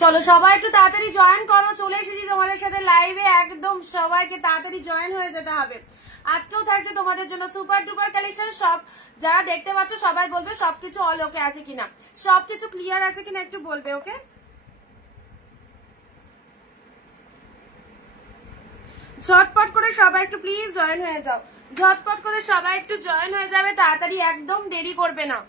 চলো সবাই একটু তাড়াতাড়ি জয়েন করো, চলে এসেছি তোমাদের সাথে লাইভে, একদম সবাইকে তাড়াতাড়ি জয়েন হয়ে যেতে হবে। আজকেও থাকছে তোমাদের জন্য সুপার ডুপার কালেকশন। সব যারা দেখতে পাচ্ছ সবাই বলবে সবকিছু অল ওকে আছে কিনা, সবকিছু ক্লিয়ার আছে কিনা একটু বলবে। ওকে, ঝটপট করে সবাই একটু প্লিজ জয়েন হয়ে যাও, ঝটপট করে সবাই একটু জয়েন হয়ে যাবে তাড়াতাড়ি, একদম দেরি করবে না।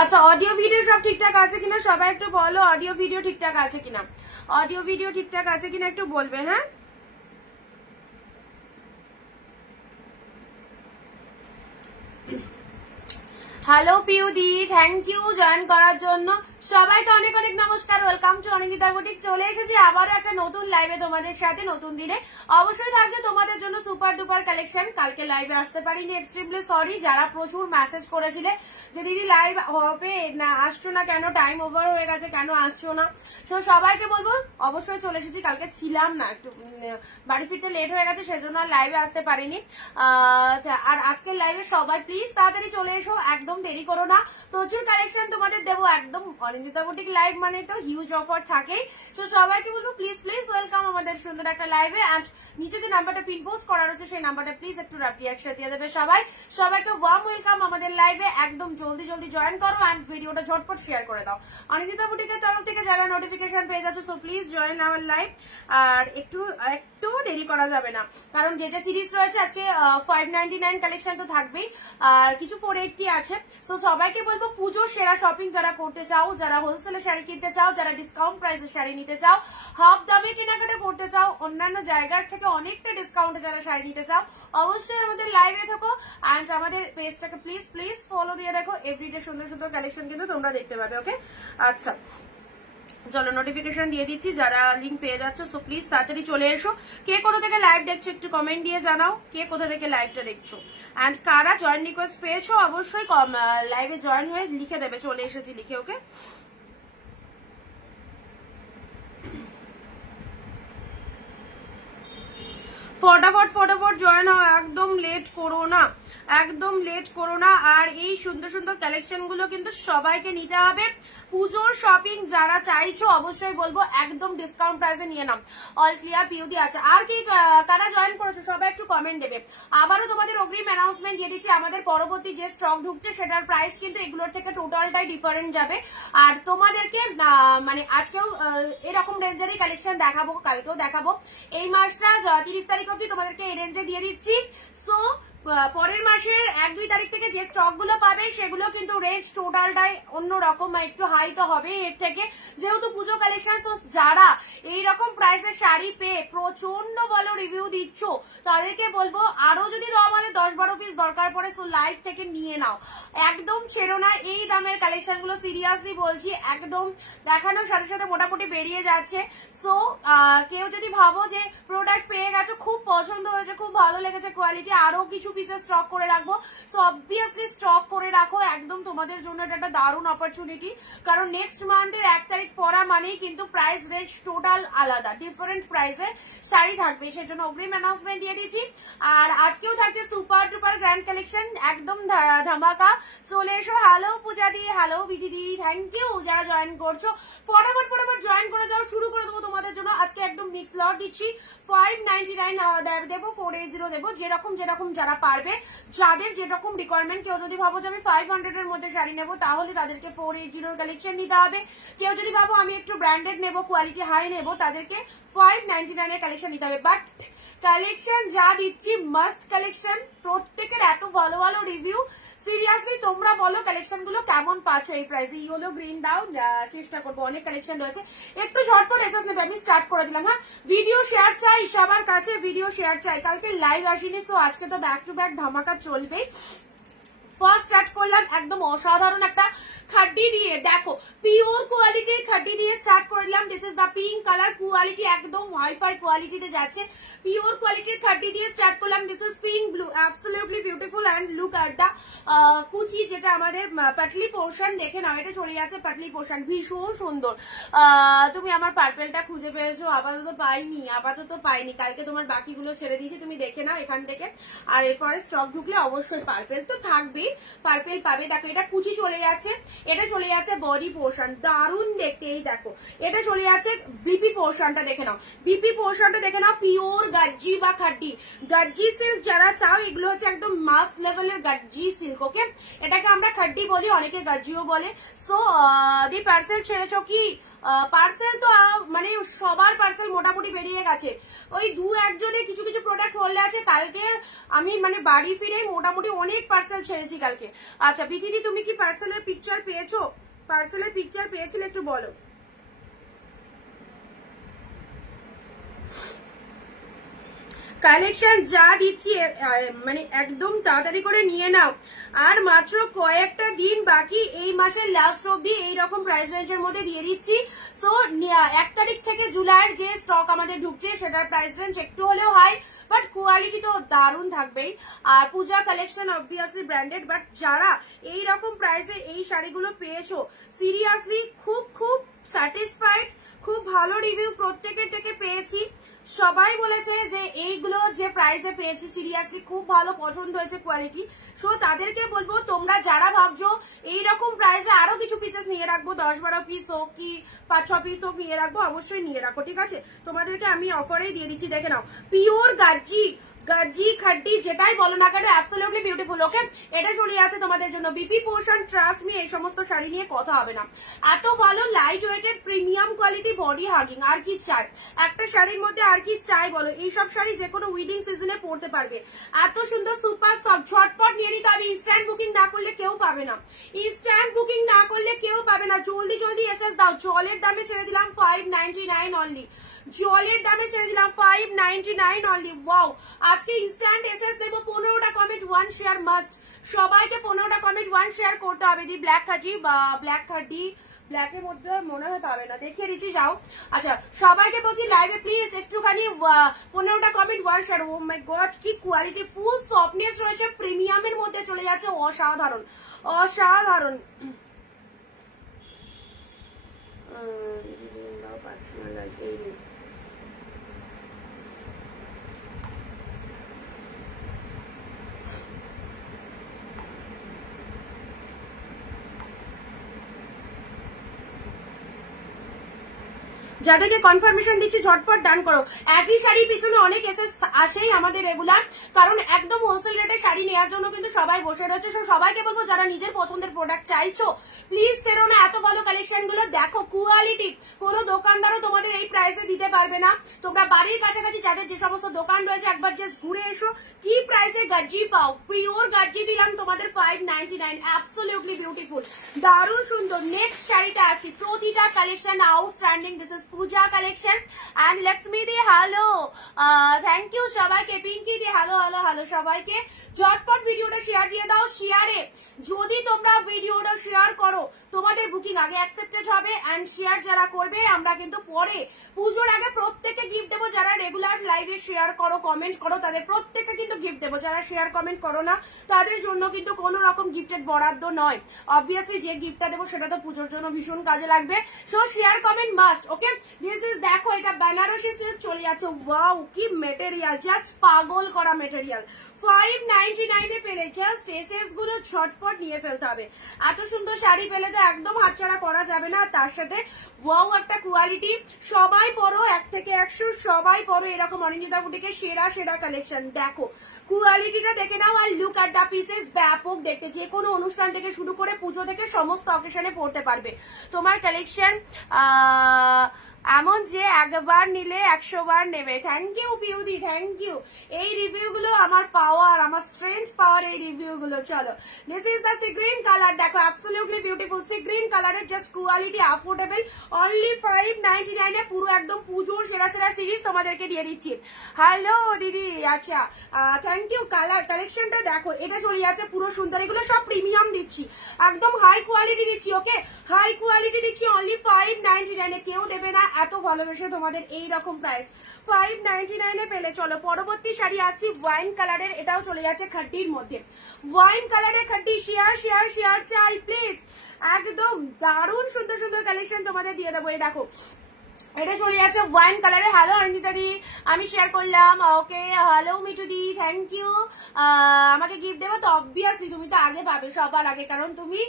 আচ্ছা, অডিও ভিডিও সব ঠিকঠাক আছে কিনা সবাই একটু বলো, অডিও ভিডিও ঠিকঠাক আছে কিনা, অডিও ভিডিও ঠিকঠাক আছে কিনা একটু বলবে। হ্যাঁ, হ্যালো পিউদি, থ্যাংক ইউ জয়েন করার জন্য। সবাইকে অনেক অনেক নমস্কার, ওয়েলকাম টু অনিন্দিতা বুটিক। চলে এসেছি আবারও একটা নতুন লাইভে তোমাদের সাথে, নতুন দিনে। অবশ্যই থাকবে তোমাদের জন্য সুপার ডুপার কালেকশন। কালকে লাইভে আসতে পারিনি, এক্সট্রিমলি সরি। যারা প্রচুর মেসেজ করেছিলে যে দিদি লাইভ হবে না, আসছো না কেন, টাইম ওভার হয়ে গেছে, কেন আসছো না, তো সবাইকে বলবো অবশ্যই চলে এসেছি। কালকে ছিলাম না, একটু বাড়ি ফিরতে লেট হয়ে গেছে, সেজন্য লাইভে আসতে পারিনি। আর আজকের লাইভে সবাই প্লিজ তাড়াতাড়ি চলে এসো, একদম দেরি করো না। প্রচুর কালেকশন তোমাদের দেবো, একদম অনিন্দিতা বুটিক লাইভ মানে তো হিউজ অফার থাকেই। তো সবাইকে বলবো প্লিজ প্লিজ ওয়েলকাম আমাদের সুন্দর একটা লাইভে। অ্যান্ড নিচে যে নাম্বারটা পিন পোস্ট করা রয়েছে সেই নাম্বারটা প্লিজ একটু রিঅ্যাকশন দিয়ে দেবে সবাই। সবাইকে ওয়ার্ম ওয়েলকাম আমাদের লাইভে, একদম জলদি জলদি জয়েন করো অ্যান্ড ভিডিওটা ঝটপট শেয়ার করে দাও। অনিন্দিতা বুটিকের তরফ থেকে যারা নোটিফিকেশন পেয়ে যাচ্ছে, so please join our live. আর একটু দেরি করা যাবে না, কারণ যেটা সিরিজ রয়েছে আজকে 599 কালেকশন তো থাকবেই, আর কিছু 480 আছে। সো সবাইকে বলবো পুজোর সেরা শপিং যারা করতে চাও, যারা হোলসেলে শাড়ি কিনতে চাও, যারা ডিসকাউন্ট প্রাইসে শাড়ি নিতে চাও, হাফ দামে কেনাকাটা করতে চাও, অন্যান্য জায়গার থেকে অনেকটা ডিসকাউন্টে যারা শাড়ি নিতে চাও, অবশ্যই আমাদের লাইভে থাকো। অ্যান্ড আমাদের পেজটাকে প্লিজ প্লিজ ফলো দিয়ে রাখো, এভরিডে সুন্দর সুন্দর কালেকশন কিন্তু তোমরা দেখতে পাবে। ওকে, আচ্ছা চলো নোটিফিকেশন দিয়ে দিচ্ছি যারা লিঙ্ক পেয়ে যাচ্ছ, সো প্লিজ তাড়াতাড়ি চলে এসো। কে কোথা থেকে লাইভ দেখছো একটু কমেন্ট দিয়ে জানাও, কে কোথা থেকে লাইভটা দেখছো। অ্যান্ড কারা জয়েন রিকোয়েস্ট পেয়েছো অবশ্যই লাইভে জয়েন হয়ে লিখে দেবে চলে এসেছি লিখে। ওকে, ফটাফট ফটাফট জয়েন হও, একদম লেট করো না, একদম লেট করো না। আর এই সুন্দর সুন্দর কালেকশন গুলো কিন্তু সবাইকে নিতে হবে। পুজোর শপিং যারা চাইছো অবশ্যই বলবো একদম ডিসকাউন্ট প্রাইসে নিয়ে নাও। অল ক্লিয়ার পিউদি আছে, আর কি কারা জয়েন করেছো সবাই একটু কমেন্ট দেবে। আবারও তোমাদের অগ্রিম অ্যানাউন্সমেন্ট দিয়ে দিচ্ছি, আমাদের পরবর্তী যে স্টক ঢুকছে সেটার প্রাইস কিন্তু এগুলোর থেকে টোটালটাই ডিফারেন্ট যাবে। আর তোমাদেরকে মানে আজকেও এরকম রেঞ্জেরই কালেকশন দেখাবো, কালকেও দেখাবো। এই মাসটা 30 তারিখ অব্দি তোমাদেরকে এই রেঞ্জে দিয়ে দিচ্ছি। সো পরের মাসের 1-2 তারিখ থেকে যে স্টক গুলো পাবে সেগুলো কিন্তু রেঞ্জ টোটালটাই অন্যরকম, একটু হাই তো হবে এর থেকে, যেহেতু পুজো কালেকশন। যারা এইরকম প্রাইসের শাড়ি পেয়ে প্রচন্ড ভালো রিভিউ দিচ্ছ তাদেরকে বলবো আরো যদি আমাদের 10-12 পিস দরকার পড়ে সো লাইভ থেকে নিয়ে নাও, একদম ছেড়ো না। এই দামের কালেকশন গুলো সিরিয়াসলি বলছি, একদম দেখানোর সাথে সাথে মোটামুটি বেরিয়ে যাচ্ছে। সো কেউ যদি ভাবো যে প্রোডাক্ট পেয়ে গেছো, খুব পছন্দ হয়েছে, খুব ভালো লেগেছে কোয়ালিটি, আরো কিছু পিসেস স্টক করে রাখবো, সো অবভিয়াসলি স্টক করে রাখো, একদম তোমাদের জন্য এটা একটা দারুণ অপরচুনিটি। কারণ নেক্সট মান্থের 1 তারিখ পরা মানেই কিন্তু প্রাইস রেঞ্জ টোটাল আলাদা, ডিফারেন্ট প্রাইসে শাড়ি থাকবে, সেজন্য অগ্রিম অ্যানাউন্সমেন্ট দিয়ে দিচ্ছি। আর আজকেও থাকছে সুপার ডুপার গ্র্যান্ড কালেকশন, একদম ধামাকা। চলে এসো। হ্যালো পূজা দি, হ্যালো বিধি দি, থ্যাংক ইউ যারা জয়েন করছো, ফটাফট ফটাফট জয়েন করে যাও। শুরু করে দেবো তোমাদের জন্য আজকে একদম মিক্স লট দিচ্ছি, 599 দেবো, 480 দেবো, যেরকম যেরকম যারা পারবে, যাদের যেরকম রিকোয়ারমেন্ট। কেউ যদি ভাবো যে আমি 500 এর মধ্যে শাড়ি নেবো তাহলে তাদেরকে 480 কালেকশন নিতে হবে। কেউ যদি ভাবো আমি একটু ব্র্যান্ডেড নেবো, কোয়ালিটি হাই নেবো, তাদেরকে 599 এর কালেকশন নিতে হবে। বাট কালেকশন যা দিচ্ছি মাস্ট কালেকশন, প্রত্যেকের এত ভালো ভালো রিভিউ, সিরিয়াসলি তোমরা বলো কালেকশন গুলো কেমন পাচ্ছ এই প্রাইসে। ইয়েলো গ্রিন দাও, চেষ্টা করবো, অনেক কালেকশন রয়েছে, একটু ঝটপট এসএস নেবে। আমি স্টার্ট করে দিলাম। হ্যাঁ, ভিডিও শেয়ার চাই সবার কাছে, ভিডিও শেয়ার চাই। কালকে লাইভ আসিনি, সো আজকে তো ব্যাক টু ব্যাক ধামাকা চলবে। ফার্স্ট স্টার্ট করলাম একদম অসাধারণ একটা খাড্ডি দিয়ে, দেখো পিওর কোয়ালিটির খাড্ডি দিয়ে স্টার্ট করলাম। This is the pink colour, quality একদম হাইফাই কোয়ালিটিতে যাচ্ছে, পিওর কোয়ালিটির খাড্ডি দিয়ে স্টার্ট করলাম। This is pink blue, absolutely beautiful and look at the কুচি, যেটা আমাদের পাটলি পোর্শন, দেখে নাও এটা চলে যাচ্ছে পাটলি পোর্শন, ভীষণ সুন্দর। তুমি আমার পার্পেলটা খুঁজে পেয়েছো? আপাতত পাইনি, কালকে তোমার বাকিগুলো ছেড়ে দিয়েছি, তুমি দেখে নাও এখান থেকে। আর এরপরে স্টক ঢুকলে অবশ্যই পার্পেল তো থাকবেই, পার্পেল পাবে। দেখো এটা কুচি চলে যাচ্ছে, এটা চলে যাচ্ছে বডি পোর্শন, দারুণ দেখতে। এই দেখো এটা চলে যাচ্ছে বিপি পোর্শনটা, দেখে নাও বিপি পোর্শনটা দেখে নাও, পিওর গাজ্জি বা খাড্ডি। গাজ্জি সিল্ক যারা চাও, এগুলো হচ্ছে একদম মাস লেভেলের গাজ্জি সিল্ক। ওকে, এটাকে আমরা খাড্ডি বলি, অনেকে গাজ্জিও বলে। সো দি পার্সেল ছেড়েছো কি? পার্সেল তো মানে সবার পার্সেল মোটামুটি বেরিয়ে গেছে, ওই দু একজনের কিছু কিছু প্রোডাক্ট হোল্ডে আছে। কালকে আমি মানে বাড়ি ফিরে মোটামুটি অনেক পার্সেল ছেড়েছি কালকে। আচ্ছা বিথিদি, তুমি কি পার্সেলের পিকচার পেয়েছো? পার্সেলের পিকচার পেয়েছিলে একটু বলো। কালেকশন যা দিচ্ছি মানে একদম তাড়াতাড়ি করে নিয়ে নাও, আর মাত্র কয়েকটা দিন বাকি, এই মাসের লাস্ট অব্দি এইরকম প্রাইস রেঞ্জের মধ্যে দিয়ে দিচ্ছি। সো 1 তারিখ থেকে জুলাইয়ের যে স্টক আমাদের ঢুকছে সেটার প্রাইস রেঞ্জ একটু হলেও হাই, বাট কোয়ালিটি তো দারুণ থাকবেই। আর পূজা কালেকশন অবভিয়াসলি ব্র্যান্ডেড, বাট যারা এইরকম প্রাইসে এই শাড়িগুলো পেয়েছো, সিরিয়াসলি খুব খুব স্যাটিসফাইড, খুব ভালো রিভিউ প্রত্যেকের থেকে পেয়েছি। সবাই বলেছে যে এইগুলো যে প্রাইসে পেয়েছি সিরিয়াসলি খুব ভালো পছন্দ হয়েছে কোয়ালিটি। সো তাদেরকে বলবো, তোমরা যারা ভাবছো এইরকম প্রাইসে আরো কিছু পিসেস নিয়ে রাখবো, 10-12 পিস হোক কি 5-6 পিস হোক নিয়ে রাখবো, অবশ্যই নিয়ে রাখো, ঠিক আছে? তোমাদেরকে আমি অফারেই দিয়ে দিচ্ছি, দেখে নাও পিওর গাজ্জি খাড্ডি যেটাই বলো না কেন, অ্যাবসলিউটলি বিউটিফুল। ওকে, এটা চলে আছে তোমাদের জন্য বিপি পোর্শন। ট্রাস্ট মি, এই সমস্ত শাড়ি নিয়ে কথা হবে না, এত ভালো light weighted premium quality body hugging. আর কি চাই একটা শাড়ির মধ্যে, আর কি চাই বলো? এইসব শাড়ি যে কোনো উইডিং সিজনে পরতে পারবে, এত সুন্দর সুপার সফট। ঝটপট নিয়ে নিতে হবে, ইনস্ট্যান্ট বুকিং না করলে কেউ পাবে না, ইনস্ট্যান্ট বুকিং না করলে কেউ পাবে না। জলদি জলদি এসএস দাও। জলের দামে ছেড়ে দিলাম 599 অনলি, জলের দামে ছেড়ে দিলাম 599 অনলি। ওয়াও, আজকে ইনস্ট্যান্ট এসএস দেবো 15টা কমেন্ট 1 শেয়ার মাস্ট, সবাইকে 15টা কমেন্ট 1 শেয়ার করতে হবে। দি ব্ল্যাক খাড্ডি বা ব্ল্যাক খাড্ডি, ব্ল্যাকের মধ্যে মনে হয় পাবে না, দেখিয়ে দিচ্ছি যাও। আচ্ছা সবাইকে বলছি লাইভে প্লিজ একটুখানি 15টা কমেন্ট 1 শেয়ার। ও মাই গড, কি কোয়ালিটি, ফুল সফটনেস রয়েছে, প্রিমিয়ামের মধ্যে চলে যাচ্ছে, অসাধারণ অসাধারণ। যাদেরকে কনফার্মেশন দিচ্ছি ঝটপট ডান করো। একই শাড়ির পিছনে অনেক এসে আসেই আমাদের রেগুলার, কারণ একদম হোলসেল রেটে শাড়ি নেওয়ার জন্য কিন্তু সবাই বসে রয়েছে। সবাইকে বলবো যারা নিজের পছন্দের প্রোডাক্ট চাইছো প্লিজ সেরো না, এত ভালো কালেকশন গুলো দেখো, কোয়ালিটি কোনো দোকানদারও তোমাদের এই প্রাইসে দিতে পারবে না। তোমরা বাড়ির কাছাকাছি যাদের যে সমস্ত দোকান রয়েছে একবার জাস্ট ঘুরে এসো, কি প্রাইসে গাজ্জি পাও। পিওর গাজ্জি দিলাম তোমাদের 599, অ্যাবসলিউটলি বিউটিফুল, দারুণ সুন্দর। নেক্সট শাড়িটা আসি, প্রতিটা collection outstanding. This is Puja collection and Lakshmi di hello, thank you সবাইকে। Pinki di hello hello hello সবাইকে। ঝটপট ভিডিওটা শেয়ার দিয়ে দাও। শেয়ারে যদি তোমরা ভিডিওটা শেয়ার করো তোমাদের বুকিং আগে অ্যাকসেপ্টেড হবে, এন্ড শেয়ার যারা করবে আমরা কিন্তু পরে পুজোর আগে প্রত্যেককে গিফট দেবো। যারা রেগুলার লাইভে শেয়ার করো কমেন্ট করো তাদের প্রত্যেককে কিন্তু গিফট দেবো। যারা শেয়ার কমেন্ট করো না তাদের জন্য কিন্তু কোনো রকম গিফটেড বরাদ্দ নয়। অবভিয়াসলি যে গিফটটা দেবো সেটা তো পুজোর জন্য ভীষণ কাজে লাগবে। So share comment must. Okay, this is দেখো এটা বেনারসি সিল্ক চলে যাচ্ছে। ওয়াও কি মেটেরিয়াল, জাস্ট পাগল করা মেটেরিয়াল। 599 এ পেলে জাস্ট এসএস গুলো ঝটপট নিয়ে ফেলতে হবে। এত সুন্দর শাড়ি পেলে তো একদম হাতছাড়া করা যাবে না। তার সাথে ওয়াও একটা কোয়ালিটি, সবাই পরো 1 থেকে 100 সবাই পরো এরকম অনিন্দিতা বুটিকে সেরা সেরা কালেকশন। দেখো কোয়ালিটিটা দেখে নাও, আর লুক এট দা পিসেস, ব্যাপক দেখতে। যে কোনো অনুষ্ঠান থেকে শুরু করে পুজো থেকে সমস্ত অকেশনে পড়তে পারবে। তোমার কালেকশন এমন যে একবার নিলে 100 বার নেবে। থ্যাংক ইউ পিউদি, থ্যাংক ইউ। এই রিভিউ গুলো আমার পাওয়ার, আমার স্ট্রেংথ পাওয়ার এই রিভিউ গুলো। চলো, this is the sea green colour. দেখো অ্যাবসলিউটলি বিউটিফুল সি গ্রিন কালারের, জাস্ট কোয়ালিটি অ্যাফোর্ডেবল, অনলি 599 এ পুরো একদম পুজোর সেরা সেরা সিরিজ তোমাদেরকে দিয়ে দিচ্ছি। হ্যালো দিদি, আচ্ছা থ্যাংক ইউ। কালার কালেকশনটা দেখো, এটা চলে যাচ্ছে পুরো সুন্দর, এগুলো সব প্রিমিয়াম দিচ্ছি, একদম হাই কোয়ালিটি দিচ্ছি। ওকে, হাই কোয়ালিটি দিচ্ছি অনলি 599 এ। কেউ দেবে না এত ভালোবেসে তোমাদের এই রকম প্রাইস, 599 এ পেলে। চলো পরবর্তী শাড়ি আসছি ওয়াইন কালারের, এটাও চলে যাচ্ছে খাড্ডির মধ্যে। ওয়াইন কালারের খাড্ডি, শেয়ার শেয়ার শেয়ার চাই প্লিজ। একদম দারুণ সুন্দর সুন্দর কালেকশন তোমাদের দিয়ে দেবো। এই দেখো, এটা চলে যাচ্ছে ওয়াইন কালারে। হ্যালো অঞ্জিতা দি, আমি শেয়ার করলাম। ওকে, হ্যালো মিঠু দি, থ্যাংক ইউ। আমাকে গিফট দেবো তো? অবভিয়াসলি তুমি তো আগে পাবে, সবার আগে, কারণ তুমি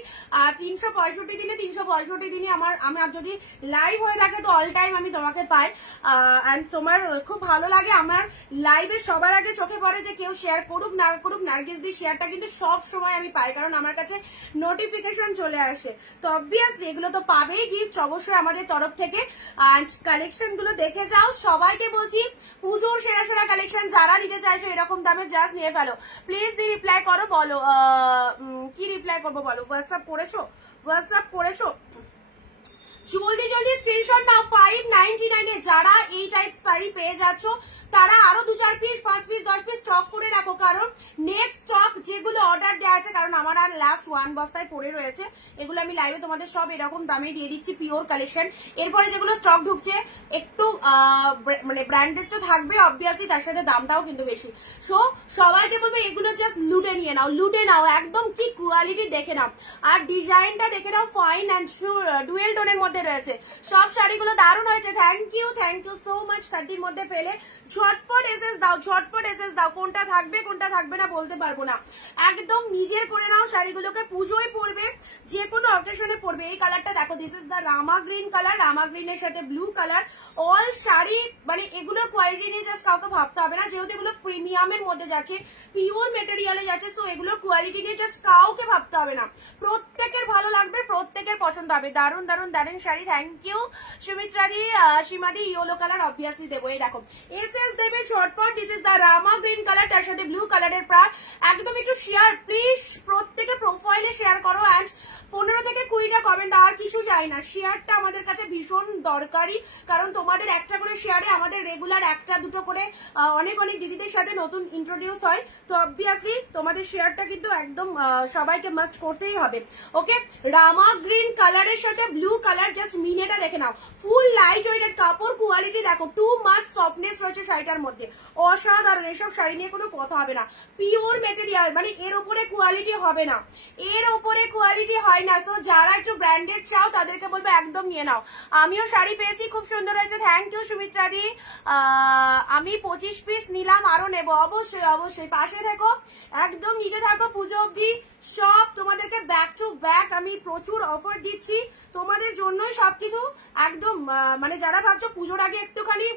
365 দিনে 365 দিনই আমার যদি লাইভ হয়ে থাকে তো অল টাইম আমি তোমাকে পাই। অ্যান্ড তোমার খুব ভালো লাগে, আমার লাইভে সবার আগে চোখে পড়ে যে কেউ শেয়ার করুক না করুক, নার্গিস দি শেয়ারটা কিন্তু সব সময় আমি পাই, কারণ আমার কাছে নোটিফিকেশন চলে আসে। তো অবভিয়াসলি এগুলো তো পাবেই গিফট অবশ্যই আমাদের তরফ থেকে। কালেকশন গুলো দেখে যাও। সবাইকে বলছি পুজোর সেরা সেরা কালেকশন যারা নিতে চাইছো এরকম দামে জাস্ট নিয়ে ফেলো প্লিজ। দি রিপ্লাই করো, বলো কি রিপ্লাই করবো বলো। হোয়াটসঅ্যাপ করেছো? হোয়াটসঅ্যাপ করেছো? জলদি জলদি স্ক্রিনশট নাও। 599 এ যারা এই টাইপ শাড়ি পেয়ে যাচ্ছ তারা আরো 2-4 পিস 5 পিস 10 পিস স্টক করে রাখো, কারণ নেক্সট স্টক যেগুলো অর্ডার দেওয়া আছে, কারণ আমার আর লাস্ট 1 বস্তায় পড়ে রয়েছে, এগুলো আমি লাইভে তোমাদের সব এরকম দামে দিয়ে দিচ্ছি, পিওর কালেকশন। এরপরে যেগুলো স্টক ঢুকছে একটু মানে ব্র্যান্ডেড তো থাকবে অবভিয়াসলি, তার সাথে দামটাও কিন্তু বেশি। সো সবাইকে বলবো এগুলো জাস্ট লুটে নিয়ে নাও, লুটে নাও, একদম কি কোয়ালিটি দেখে নাও, আর ডিজাইনটা দেখে নাও। ফাইন অ্যান্ড ডুয়েল টোনের মধ্যে রয়েছে সব শাড়িগুলো, দারুণ হয়েছে। Thank you so much. খাদ্যির মধ্যে পেলে ঝটপট এসএস দাও, ঝটপট এসএস দাও। কোনটা থাকবে কোনটা থাকবে না বলতে পারবো না, একদম নিজের করে নাও শাড়িগুলোকে। পুজোয় পরবে, যে কোনো অকেশনে পরবে। এই কালারটা দেখো, this is the Rama green colour, rama গ্রিনের সাথে ব্লু কালার। অল শাড়ি মানে এগুলোর কোয়ালিটি নিয়ে জাস্ট কাউকে ভাবতে হবে না, যেহেতু এগুলো প্রিমিয়ামের মধ্যে যাচ্ছে, পিওর মেটেরিয়ালে যাচ্ছে, সো এগুলোর কোয়ালিটি নিয়ে জাস্ট কাউকে ভাবতে হবে না। প্রত্যেকের ভালো লাগবে, প্রত্যেকের পছন্দ হবে। দারুণ দারুণ দারুণ শাড়ি। থ্যাংক ইউ সুমিত্রা দি, সীমাদি। ইয়েলো কালার অবভিয়াসলি দেবো। এই দেখো এসএস দেবে ঝটপট। This is the Rama green colour, তার সাথে ব্লু কালারের প্রায়। একদম একটু শেয়ার প্লিজ, প্রত্যেকে প্রোফাইলে শেয়ার করো। অ্যান্ড 15 থেকে 20টা কমেন্ট, আর কিছু চাই না। শেয়ারটা আমাদের কাছে ভীষণ দরকারি, কারণ তোমাদের একটা করে শেয়ারে আমাদের রেগুলার 1-2 করে অনেক অনেক দিদিদের সাথে নতুন ইন্ট্রোডিউস হয়। তো অবভিয়াসলি তোমাদের শেয়ারটা কিন্তু একদম সবাইকে মাস্ট করতেই হবে। ওকে, রামা গ্রিন কালারের সাথে ব্লু কালার, জাস্ট মিনেটা দেখে নাও। ফুল লাইট ওয়েটেড কাপড়, কোয়ালিটি দেখো, টু মাচ সফটনেস রয়েছে শাড়িটার মধ্যে, অসাধারণ। এসব শাড়ি নিয়ে কোনো কথা হবে না, পিওর মেটেরিয়াল, মানে এর উপরে কোয়ালিটি হবে না, এর উপরে কোয়ালিটি হয় না। সো যারা একটু ব্র্যান্ডেড চাও তাদেরকে বলবো একদম নিয়ে নাও। আমিও শাড়ি পেয়েছি, খুব সুন্দর হয়েছে। থ্যাংক ইউ সুমিত্রা দি। আমি 25 পিস নিলাম, আরো নেবো। অবশ্যই অবশ্যই পাশে থেকো, একদম নিতে থাকো পুজো অব্দি। সব তোমাদেরকে ব্যাক টু ব্যাক আমি প্রচুর অফার দিচ্ছি তোমাদের জন্যই সবকিছু। একদম মানে যারা ভাবছো পুজোর আগে একটুখানি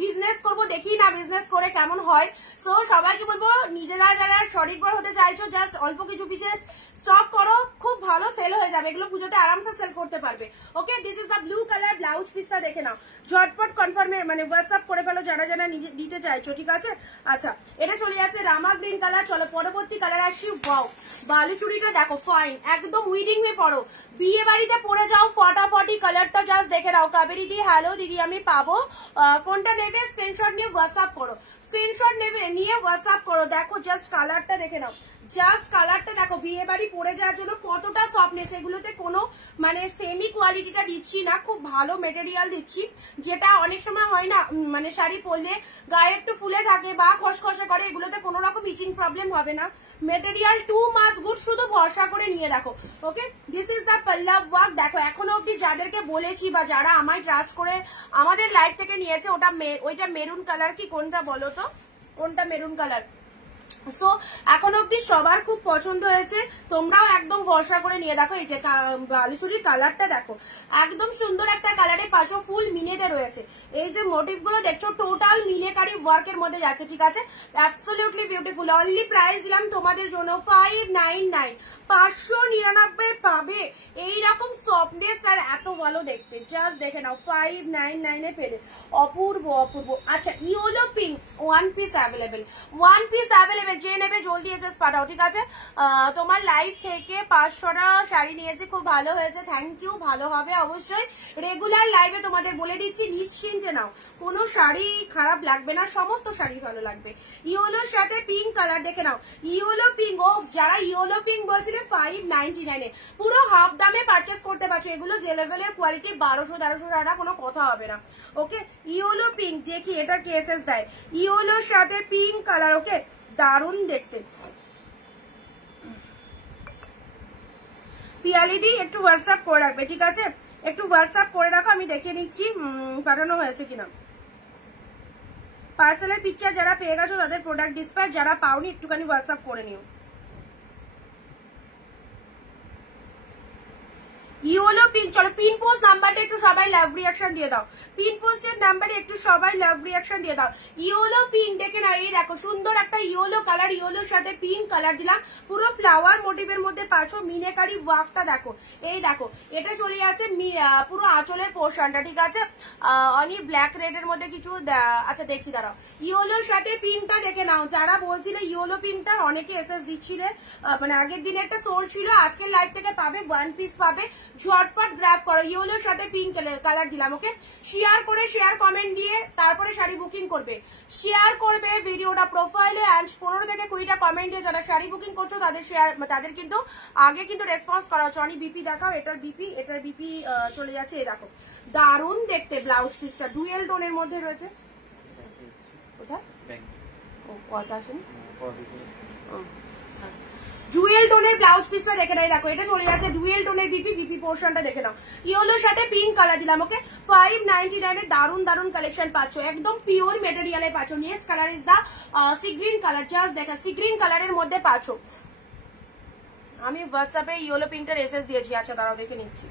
বিজনেস করবো, দেখি না বিজনেস করে কেমন হয়। সো সবাইকে বলবো নিজেরা যারা স্বনির্ভর হতে চাইছো জাস্ট অল্প কিছু পিসেস স্টক করো, খুব ভালো সেল হয়ে যাবে, এগুলো পুজোতে আরামসে সেল করতে পারবে। Okay, this is the blue colour. Blouse পিসটা দেখে নাও, ঝটপট কনফার্মে মানে হোয়াটসঅ্যাপ করে ফেলো যারা যারা নিতে চাইছো, ঠিক আছে? আচ্ছা, এটা চলে যাচ্ছে রামা গ্রিন কালার। চলো পরবর্তী কালার আসি। ওয়াও, বালুচুরিটা দেখো, ফাইন, একদম উইডিং এ পড়ো, বিয়ে বাড়িতে পরে যাও ফটাফটি। কালারটা জাস্ট দেখে নাও। কাবেরি দি, হ্যালো দিদি, আমি পাবো। কোনটা নেবে স্ক্রিনশট নিয়ে হোয়াটসঅ্যাপ করো, স্ক্রিনশট নেবে নিয়ে হোয়াটসঅ্যাপ করো। দেখো জাস্ট কালারটা দেখে নাও, জাস্ট কালারটা দেখো, বিয়ে বাড়ি পরে যাওয়ার জন্য কতটা সফটনেস। এগুলোতে কোনো মানে সেমি কোয়ালিটিটা দিচ্ছি না, খুব ভালো মেটেরিয়াল দিচ্ছি, যেটা অনেক সময় হয় না মানে শাড়ি পরলে গায়ে একটু ফুলে থাকে বা খসখসে করে, এগুলোতে কোনো রকম ইচিং প্রবলেম হবে না। মেটেরিয়াল টু মাচ গুড, শুধু ভরসা করে নিয়ে দেখো। ওকে, দিস ইজ দ্য পল্লব ওয়ার্ক। দেখো এখনো অব্দি যাদেরকে বলেছি বা যারা আমায় ট্রাস্ট করে আমাদের লাইভ থেকে নিয়েছে, ওইটা মেরুন কালার কি কোনটা বলো তো, কোনটা মেরুন কালার? সো এখন অব্দি সবার খুব পছন্দ হয়েছে, তোমরাও একদম ভরসা করে নিয়ে দেখো। এই যে বালুচুরির কালারটা দেখো, একদম সুন্দর একটা কালারে, পাশে ফুল মিনেতে রয়েছে। এই যে মোটিভ গুলো দেখছো টোটাল মিনেকারি ওয়ার্কের মধ্যে যাচ্ছে, ঠিক আছে, অ্যাবসলিউটলি বিউটিফুল। অনলি প্রাইস দিলাম তোমাদের জন্য 599, 599 পাবে এইরকম সফটনেস আর এত ভালো দেখতে। জাস্ট দেখে নাও 599 এ পেলে, অপূর্ব অপূর্ব। আচ্ছা yellow pink one piece available, one piece available, যে নেবে জলদি এসএস পাঠাও, ঠিক আছে। তোমার লাইভ থেকে 500টা শাড়ি নিয়েছি, খুব ভালো হয়েছে, থ্যাংক ইউ। ভালো হবে অবশ্যই, রেগুলার লাইভে তোমাদের বলে দিচ্ছি, নিশ্চিন্তে নাও, কোনো শাড়ি খারাপ লাগবে না, সমস্ত শাড়ি ভালো লাগবে। ইয়েলোর সাথে পিঙ্ক কালার দেখে নাও, ইয়েলো পিঙ্ক। ও যারা ইয়েলো পিঙ্ক বলছিলে 599 পুরো হাফ দামে পারচেস করতে পারছো। এগুলো যে লেভেলের কোয়ালিটি 1200-1300 টাকা, কোনো কথা হবে না। ওকে ইয়েলো পিঙ্ক, দেখি এটার কেসেস দেয়, ইয়েলোর সাথে পিঙ্ক কালার, ওকে দারুণ দেখতে। পিয়ালিদি একটু হোয়াটসঅ্যাপ করে রাখবে, ঠিক আছে, একটু হোয়াটসঅ্যাপ করে রাখো, আমি দেখে নিচ্ছি পাঠানো হয়েছে কিনা। পার্সেলের পিকচার যারা পেয়ে গেছো তাদের প্রোডাক্ট ডিসপ্যাচ, যারা পাওনি একটুখানি হোয়াটসঅ্যাপ করে নিও। ইয়েলো পিঙ্ক, চলো পিন পোস্ট নাম্বারটা একটু সবাই লাভ রিয়াকশন দিয়ে দাও, পিন পোস্টের নাম্বারে একটু সবাই লাভ রিয়াকশন দিয়ে দাও। ইয়েলো পিঙ্ক দেখে না, এই দেখো সুন্দর একটা ইয়েলো কালার, ইয়েলোর সাথে পিঙ্ক কালার দিলাম, পুরো ফ্লাওয়ার মোটিভের মধ্যে পাচ্ছো। মিনেকারি ওয়ার্কটা দেখো, এই দেখো এটা চলে যাচ্ছে পুরো আঁচলের পোর্শনটা, ঠিক আছে, অনেক ব্ল্যাক রেড এর মধ্যে কিছু। আচ্ছা দেখছি দাঁড়াও, ইয়েলোর সাথে পিঙ্কটা দেখে নাও। যারা বলছিলে ইয়েলো পিঙ্কটা অনেকে এসএস দিচ্ছিলে, মানে আগের দিনে একটা সোল ছিল, আজকের লাইভ থেকে পাবে, ওয়ান পিস পাবে, ঝটপট গ্র্যাব করো। ইয়েলোর সাথে পিঙ্ক কালার দিলাম, ওকে। শেয়ার করে, শেয়ার কমেন্ট দিয়ে তারপরে শাড়ি বুকিং করবে, শেয়ার করবে ভিডিওটা প্রোফাইলে, অ্যান্ড 15 থেকে 20টা কমেন্ট দিয়ে যারা শাড়ি বুকিং করছো তাদের শেয়ার, তাদের কিন্তু আগে কিন্তু রেসপন্স করা হচ্ছে। অনেক বিপি দেখাও, এটার বিপি চলে যাচ্ছে, এই দেখো দারুণ দেখতে। ব্লাউজ পিসটা ডুয়েল টোনের মধ্যে রয়েছে, কোথায় ও কথা আসেনি, ডুয়েল টোনের ব্লাউজ পিসটা দেখে নাও, দেখো এটা চলে যাচ্ছে ডুয়েল টোনের বিপি পোর্শনটা দেখে নাও। ইয়েলোর সাথে পিঙ্ক কালার দিলাম, ওকে 599 এর দারুন দারুন কালেকশন পাচ্ছ, একদম পিওর মেটেরিয়ালে পাচ্ছ। Next colour is the sea green colour, just দেখা সি গ্রিন কালারের মধ্যে পাচ্ছ। আমি হোয়াটসঅ্যাপে ইয়েলো পিঙ্কটার এসএস দিয়েছি, আচ্ছা দাঁড়াও দেখে নিচ্ছি।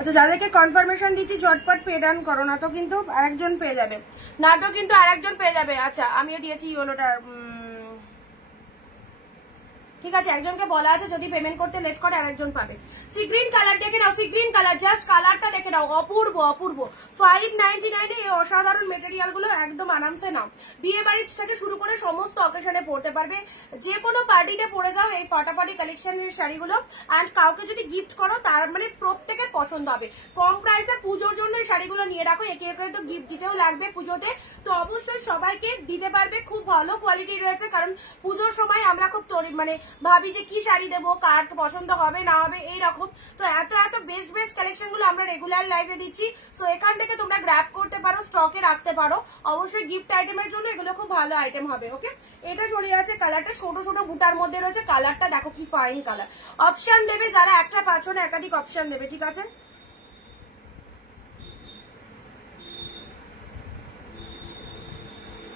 আচ্ছা যাদেরকে কনফার্মেশন দিচ্ছি ঝটপট পে ডান করো, না তো কিন্তু আরেকজন পেয়ে যাবে, না তো কিন্তু আরেকজন পেয়ে যাবে। আচ্ছা আমিও দিয়েছি ইয়েলোটার, ঠিক আছে, একজনকে বলা আছে যদি পেমেন্ট করতে লেট করে আরেকজন পাবে। সি গ্রিন কালার দেখে নাও, সি গ্রিন কালার, জাস্ট কালারটা দেখে নাও, অপূর্ব অপূর্ব। 599 এই অসাধারণ মেটেরিয়াল গুলো একদম আরামসে নাও, বিয়ে বাড়ি থেকে শুরু করে সমস্ত অকেশনে পড়তে পারবে, যে কোনো পার্টিতে পরে যাও এই ফাটাফাটি কালেকশনের শাড়িগুলো। অ্যান্ড কাউকে যদি গিফট করো তার মানে প্রত্যেকের পছন্দ হবে। কম প্রাইসে পুজোর জন্য এই শাড়িগুলো নিয়ে রাখো, একে একে তো গিফট দিতেও লাগবে পুজোতে, তো অবশ্যই সবাইকে দিতে পারবে। খুব ভালো কোয়ালিটি রয়েছে, কারণ পুজোর সময় আমরা খুব মানে ভাবি যে কি শাড়ি দেবো, কার পছন্দ হবে না হবে এইরকম, তো এত এত বেস্ট বেস্ট কালেকশন গুলো আমরা রেগুলার লাইভে দিচ্ছি, তো এখান থেকে তোমরা গ্র্যাব করতে পারো, স্টকে রাখতে পারো। অবশ্যই গিফট আইটেমের জন্য এগুলো খুব ভালো আইটেম হবে, ওকে। এটা চলে যাচ্ছে কালারটা ছোট ছোট বুটার মধ্যে রয়েছে, কালারটা দেখো কি ফাইন কালার। অপশন দেবে যারা একটা পাচ্ছ না, একাধিক অপশন দেবে, ঠিক আছে।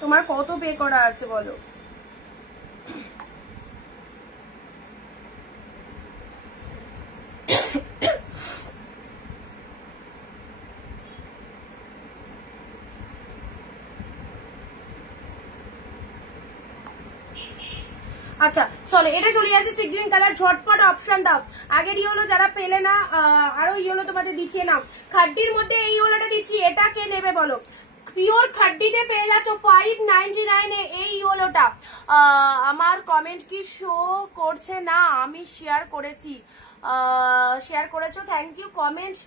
তোমার কত পে করা আছে বলো। আচ্ছা চলো এটা চলে যাচ্ছে সি গ্রিন কালার, ঝটপট অপশন দাও। আগের ইয়েলো যারা পেলে না, আরো ইয়েলো তোমাদের দিচ্ছি, নাও খাড্ডির মধ্যে এই ইয়েলোটা দিচ্ছি, এটা কে নেবে বলো। পিওর খাড্ডিতে পেয়ে যাচ্ছ 599 এ এই ইয়েলোটা। আমার কমেন্ট কি শো করছে না? আমি শেয়ার করেছি, শেয়ার করেছো, থ্যাংক ইউ। কমেন্ট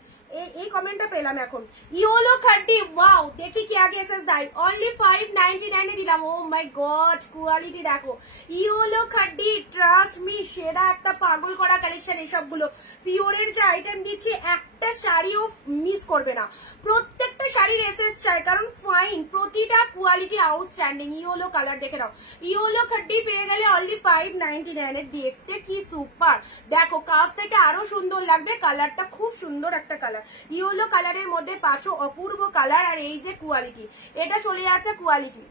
এই কমেন্টটা পেলাম এখন। ইয়োলো খাড্ডি, ওয়াও, দেখি কি আগে এসএস দাই, অনলি 599 এ দিলাম। ও মাই গড, কোয়ালিটি দেখো। ইয়োলো খাড্ডি, ট্রাস্ট মি, সেরা একটা পাগল করা কালেকশন এসবগুলো। পিওরের যে আইটেম দিচ্ছি, একটা শাড়িও মিস করবে না, প্রত্যেকটা শাড়ির এসএস চাই, কারণ ফাইন, প্রতিটা কোয়ালিটি আউটস্ট্যান্ডিং। ইয়োলো কালার দেখে নাও, ইয়োলো খাড্ডি পেয়ে গেলে অনলি 599 এ। দেখতে কি সুপার, দেখো কাছ থেকে আরো সুন্দর লাগবে, কালারটা খুব সুন্দর একটা কালার। ইয়েলো কালারের মধ্যে পাচ্ছ অপূর্ব কালার, আর এই যে কোয়ালিটি, এটা চলে যাচ্ছে কোয়ালিটি।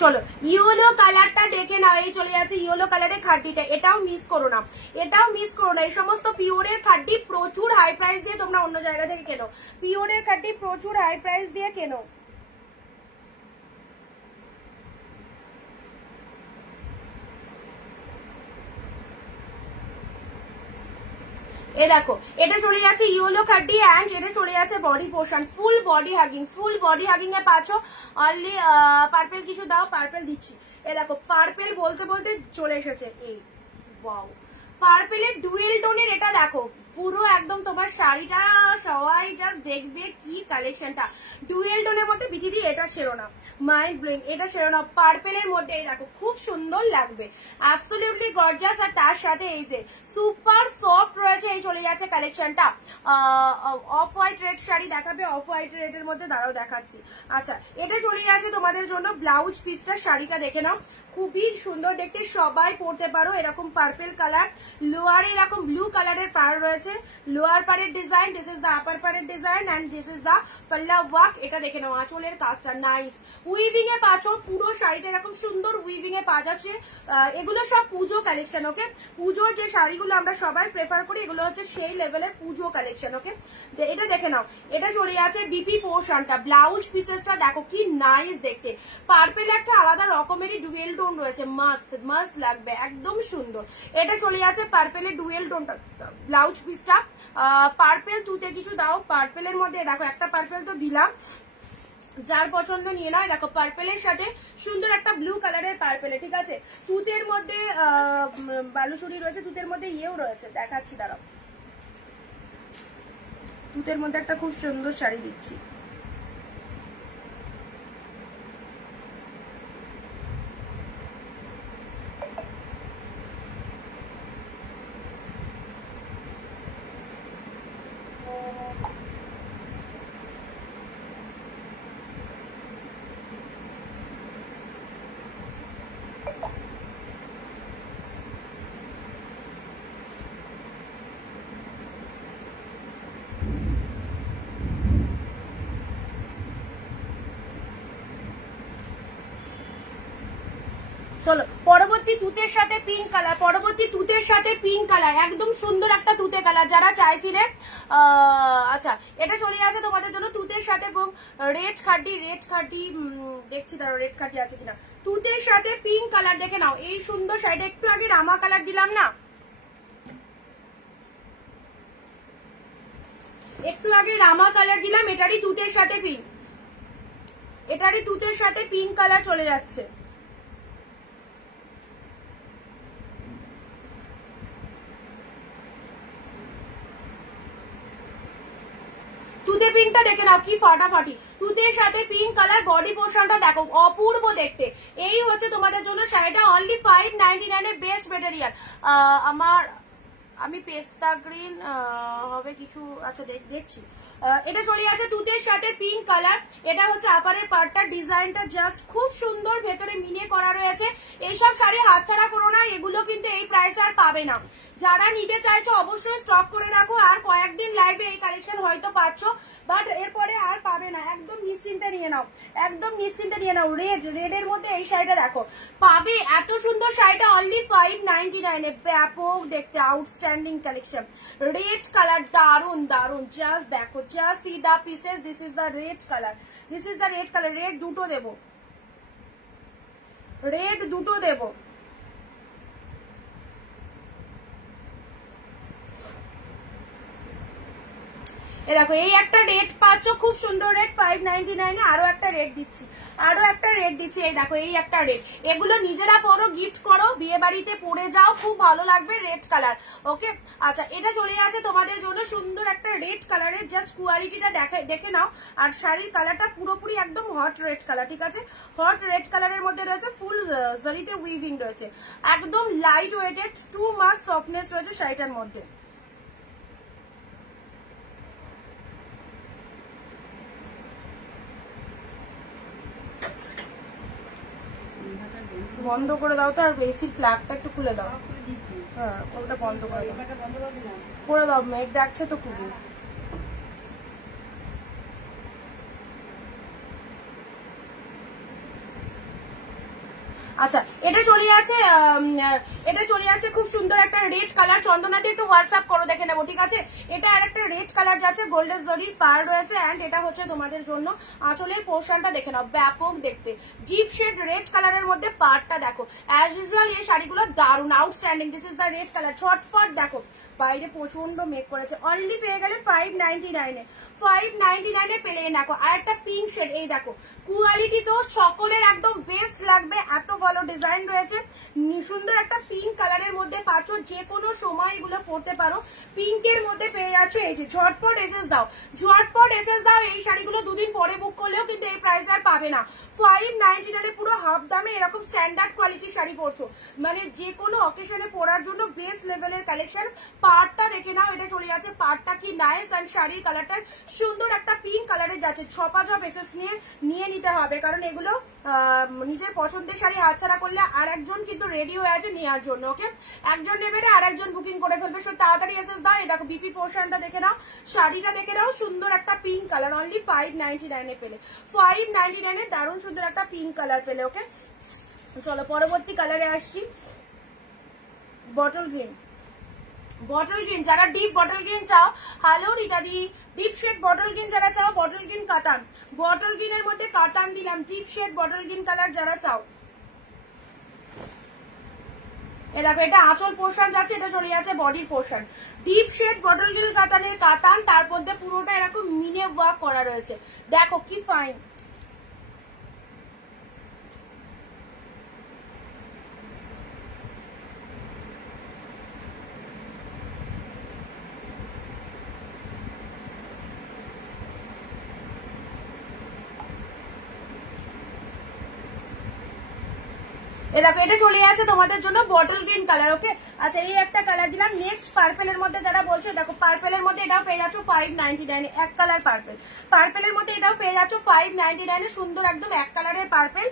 চলো ইয়েলো কালারটা দেখে নাও, এই চলে যাচ্ছে ইয়েলো কালারের খাড্ডিটা, এটাও মিস করো না, এটাও মিস করো না। এই সমস্ত পিওরের খাড্ডি প্রচুর হাই প্রাইস দিয়ে তোমরা অন্য জায়গা থেকে কেনো, পিওরের খাড্ডি প্রচুর হাই প্রাইস দিয়ে কেনো। এ দেখো, এটা চলে যাচ্ছে ইয়েলো খাড্ডি, অ্যান্ড এটা চলে যাচ্ছে body portion, full body hugging, full body hugging এ পাচ্ছ। অনলি পার্পেল কিছু দাও, পার্পেল দিচ্ছি। এ দেখো, পার্পেল বলতে বলতে চলে এসেছে, এই ওয়াও, পার্পেলের ডুয়েল টোনের, এটা দেখো পুরো একদম তোমার শাড়িটা সবাই জাস্ট দেখবে কি কালেকশনটা। ডুয়েল টোনের মধ্যে বিথিদি এটা সেরো না, মাইন্ড ব্লোয়িং, এটা সেরো না, পার্পেলের মধ্যে এই দেখো খুব সুন্দর লাগবে, অ্যাবসলিউটলি গর্জাস। আর তার সাথে এই যে সুপার সফট রয়েছে, এই চলে যাচ্ছে কালেকশনটা। অফ হোয়াইট রেড শাড়ি দেখাবে, অফ হোয়াইট রেডের মধ্যে দাঁড়াও দেখাচ্ছি। আচ্ছা, এটা চলে যাচ্ছে তোমাদের জন্য ব্লাউজ পিসটা, শাড়িটা দেখে নাও, খুবই সুন্দর দেখতে, সবাই পরতে পারো। এরকম পার্পেল কালার, লোয়ারে এরকম ব্লু কালারের পার রয়েছে, লোয়ার পারের design, this is the upper পারের design, and this is the পাল্লা ওয়ার্ক। এটা দেখে নাও, আঁচলের কাজটা নাইস, উইভিং এ পাচ্ছ, পুরো শাড়িটা এরকম সুন্দর উইভিং এ পাওয়া যাচ্ছে। এগুলো সব পুজো কালেকশন, ওকে, পুজোর যে শাড়িগুলো আমরা সবাই প্রেফার করি, এগুলো হচ্ছে সেই লেভেলের পুজো কালেকশন, ওকে। এটা দেখে নাও, এটা চলে যাচ্ছে বিপি পোর্শনটা, ব্লাউজ পিসেসটা দেখো কি নাইস দেখতে, পার্পেল একটা আলাদা রকমেরই ডুয়েল টোন রয়েছে, মাস্ট মাস্ট লাগবে, একদম সুন্দর। এটা চলে যাচ্ছে পার্পেলের ডুয়েল টোনটা, ব্লাউজ পিসটা পার্পেল, তুতে কিছু দাও পার্পেলের মধ্যে, দেখো একটা পার্পেল তো দিলাম, যার পছন্দ নিয়ে নাও। দেখো পার্পেলের সাথে সুন্দর একটা ব্লু কালারের পার্পেলে, ঠিক আছে, তুতের মধ্যে বালুচুরি রয়েছে, তুতের মধ্যে ইয়েও রয়েছে, দেখাচ্ছি দাঁড়াও, তুতের মধ্যে একটা খুব সুন্দর শাড়ি দিচ্ছি। চলো পরবর্তী তুতের সাথে পিঙ্ক কালার, পরবর্তী তুতের সাথে পিঙ্ক কালার, একদম সুন্দর একটা তুতে কালার যারা চাইছিলে। আচ্ছা, এটা চলে আসে তোমাদের জন্য তুতের সাথে রেড খাড্ডি, রেড খাড্ডি দেখছি তারা রেড খাড্ডি আছে কিনা, তুতের সাথে পিঙ্ক কালার দেখে নাও, এই সুন্দর শাড়িটা। একটু আগে রামা কালার দিলাম না, একটু আগে রামা কালার দিলাম, এটারই তুতের সাথে পিঙ্ক, এটারই তুতের সাথে পিঙ্ক কালার চলে যাচ্ছে। তুতে পিঙ্কটা দেখে নাও কি ফাটাফাটি, তুতের সাথে পিঙ্ক কালার, বডি পোর্শনটা দেখো অপূর্ব দেখতে। এই হচ্ছে তোমাদের জন্য শাড়িটা, অনলি 599 এ, বেস্ট মেটেরিয়াল। আমি পেস্তা গ্রিন হবে কিছু, আচ্ছা দেখছি। এটা চলে আসে তুতের সাথে পিঙ্ক কালার, এটা হচ্ছে আপারের পার্টটা, ডিজাইনটা জাস্ট খুব সুন্দর, ভেতরে মিনে করা রয়েছে। এইসব শাড়ি হাতছাড়া করো না, এগুলো কিন্তু এই প্রাইসে আর পাবে না। যারা নিতে চাইছো অবশ্যই স্টক করে রাখো, আর কয়েকদিন লাইভে এই কালেকশন হয়তো পাচ্ছ, বাট এরপরে আর পাবে না, একদম নিশ্চিন্তে নিয়ে নাও, একদম নিশ্চিন্তে নিয়ে নাও। রেডের মধ্যে এই শাড়িটা দেখো পাবে, এত সুন্দর শাড়িটা অনলি 599 এ, ব্যাপক দেখতে, আউটস্ট্যান্ডিং কালেকশন। রেড কালার দারুন দারুন, জাস্ট দেখো, just see the pieces, this is the red colour, this is the red colour. Red দুটো দেবো, রেড দুটো দেবো, এ দেখো এই একটা রেট পাচ্ছ, খুব সুন্দর রেট 599 এ। আরো একটা রেট দিচ্ছি, আরো একটা রেট দিচ্ছি। এই দেখো এই একটা রেট, এগুলো নিজেরা পরো, গিফট করো, বিয়ে বাড়িতে পরে যাও, খুব ভালো লাগবে। রেড কালার, ওকে। আচ্ছা এটা চলে আসে তোমাদের জন্য সুন্দর একটা রেড কালারের, জাস্ট কোয়ালিটিটা দেখে নাও। আর শাড়ির কালারটা পুরোপুরি একদম হট রেড কালার, ঠিক আছে? হট রেড কালারের মধ্যে রয়েছে, ফুল জরিতে উইভিং রয়েছে, একদম লাইট ওয়েটেড, 2 মাস সফটনেস রয়েছে শাড়িটার মধ্যে। বন্ধ করে দাও তো, আর এসির প্লাগটা একটু খুলে দাও। হ্যাঁ ওটা বন্ধ করে দাও, মেঘ ডাকছে তো খুবই। আচ্ছা এটা চলে আছে, এটা চলে আছে খুব সুন্দর একটা রেড কালার। চন্দনাতে একটু হোয়াটসঅ্যাপ করো, দেখে নেবো, ঠিক আছে? এটা আর একটা রেড কালার যাচ্ছে, গোল্ডেন জরির পার রয়েছে। এন্ড এটা হচ্ছে তোমাদের জন্য আঁচলের পোর্শনটা দেখে নাও, ব্যাপক দেখতে, ডিপ শেড রেড কালারের মধ্যে পারটা দেখো। অ্যাজ ইউজুয়াল এই শাড়িগুলো দারুন, outstanding. This is the red colour, ছটফট দেখো, বাইরে প্রচন্ড মেক করেছে। অনলি পেয়ে গেলে 599 এ, 599 এ পেলে। দেখো আর একটা পিঙ্ক শেড, এই দেখো কোয়ালিটি তো সকলের একদম বেস্ট লাগবে, এত ভালো ডিজাইন রয়েছে। সুন্দর একটা পিঙ্ক কালারের মধ্যে পাচ্ছ, যে কোনো সময় এগুলো পরতে পারো। পিঙ্কের মধ্যে পেয়ে যাচ্ছে, এই যে ঝটপট এসএস দাও, ঝটপট এসএস দাও। এই শাড়িগুলো দুদিন পরে বুক করলেও কিন্তু এই প্রাইস আর পাবে না। 599 পুরো হাফ দামে এরকম স্ট্যান্ডার্ড কোয়ালিটির শাড়ি পরছো, মানে যে কোনো অকেশনে পরার জন্য বেস্ট লেভেলের কালেকশন। পাড়টা দেখে নাও, এটা চলে যাচ্ছে, পাড়টা কি নাইস। আর শাড়ির কালারটা সুন্দর একটা পিঙ্ক কালারের যাচ্ছে। ছপা এসএস নিয়ে নিতে হবে, কারণ এগুলো নিজের পছন্দের শাড়ি হাতছাড়া করলে আর একজন কিন্তু রেডি হয়ে আছে নেওয়ার জন্য, ওকে? একজন নেবে না, আর একজন বুকিং করে ফেলবে, সো তাড়াতাড়ি এসএস দাও। এই দেখো বিপি পোর্শনটা দেখে নাও, শাড়িটা দেখে নাও, সুন্দর একটা পিঙ্ক কালার। অনলি 599 এ পেলে, 599 এ দারুণ সুন্দর একটা পিঙ্ক কালার পেলে, ওকে? চলো পরবর্তী কালারে আসছি, বটল গ্রিন। বটল গ্রিন, যারা ডিপ বটল গ্রিন চাও, হ্যালো রিতাদি, ডিপ শেড বটল গ্রিন যারা চাও, বটল গ্রিন কাতান, বটল গ্রিনের মধ্যে কাতান দিলাম, deep shade bottle green colour যারা চাও। এ দেখো এটা আঁচল পোর্শন যাচ্ছে, এটা চলে যাচ্ছে বডির portion. Deep shade bottle green কাতানের কাতান, তার মধ্যে পুরোটা এরকম মিনে ওয়ার্ক করা রয়েছে, দেখো কি ফাইন। এ দেখো এটা চলে আছে তোমাদের জন্য বটল গ্রিন কালার, ওকে? আচ্ছা এই একটা কালার দিলাম। নেক্সট পার্পেলের মধ্যে যারা বলছে, দেখো পার্পেলের মধ্যে এটাও পেয়ে যাচ্ছ 599 এ, এক কালার পার্পেল। পার্পেলের মধ্যে এটাও পেয়ে যাচ্ছ 599 এ, সুন্দর একদম এক কালারের পার্পেল,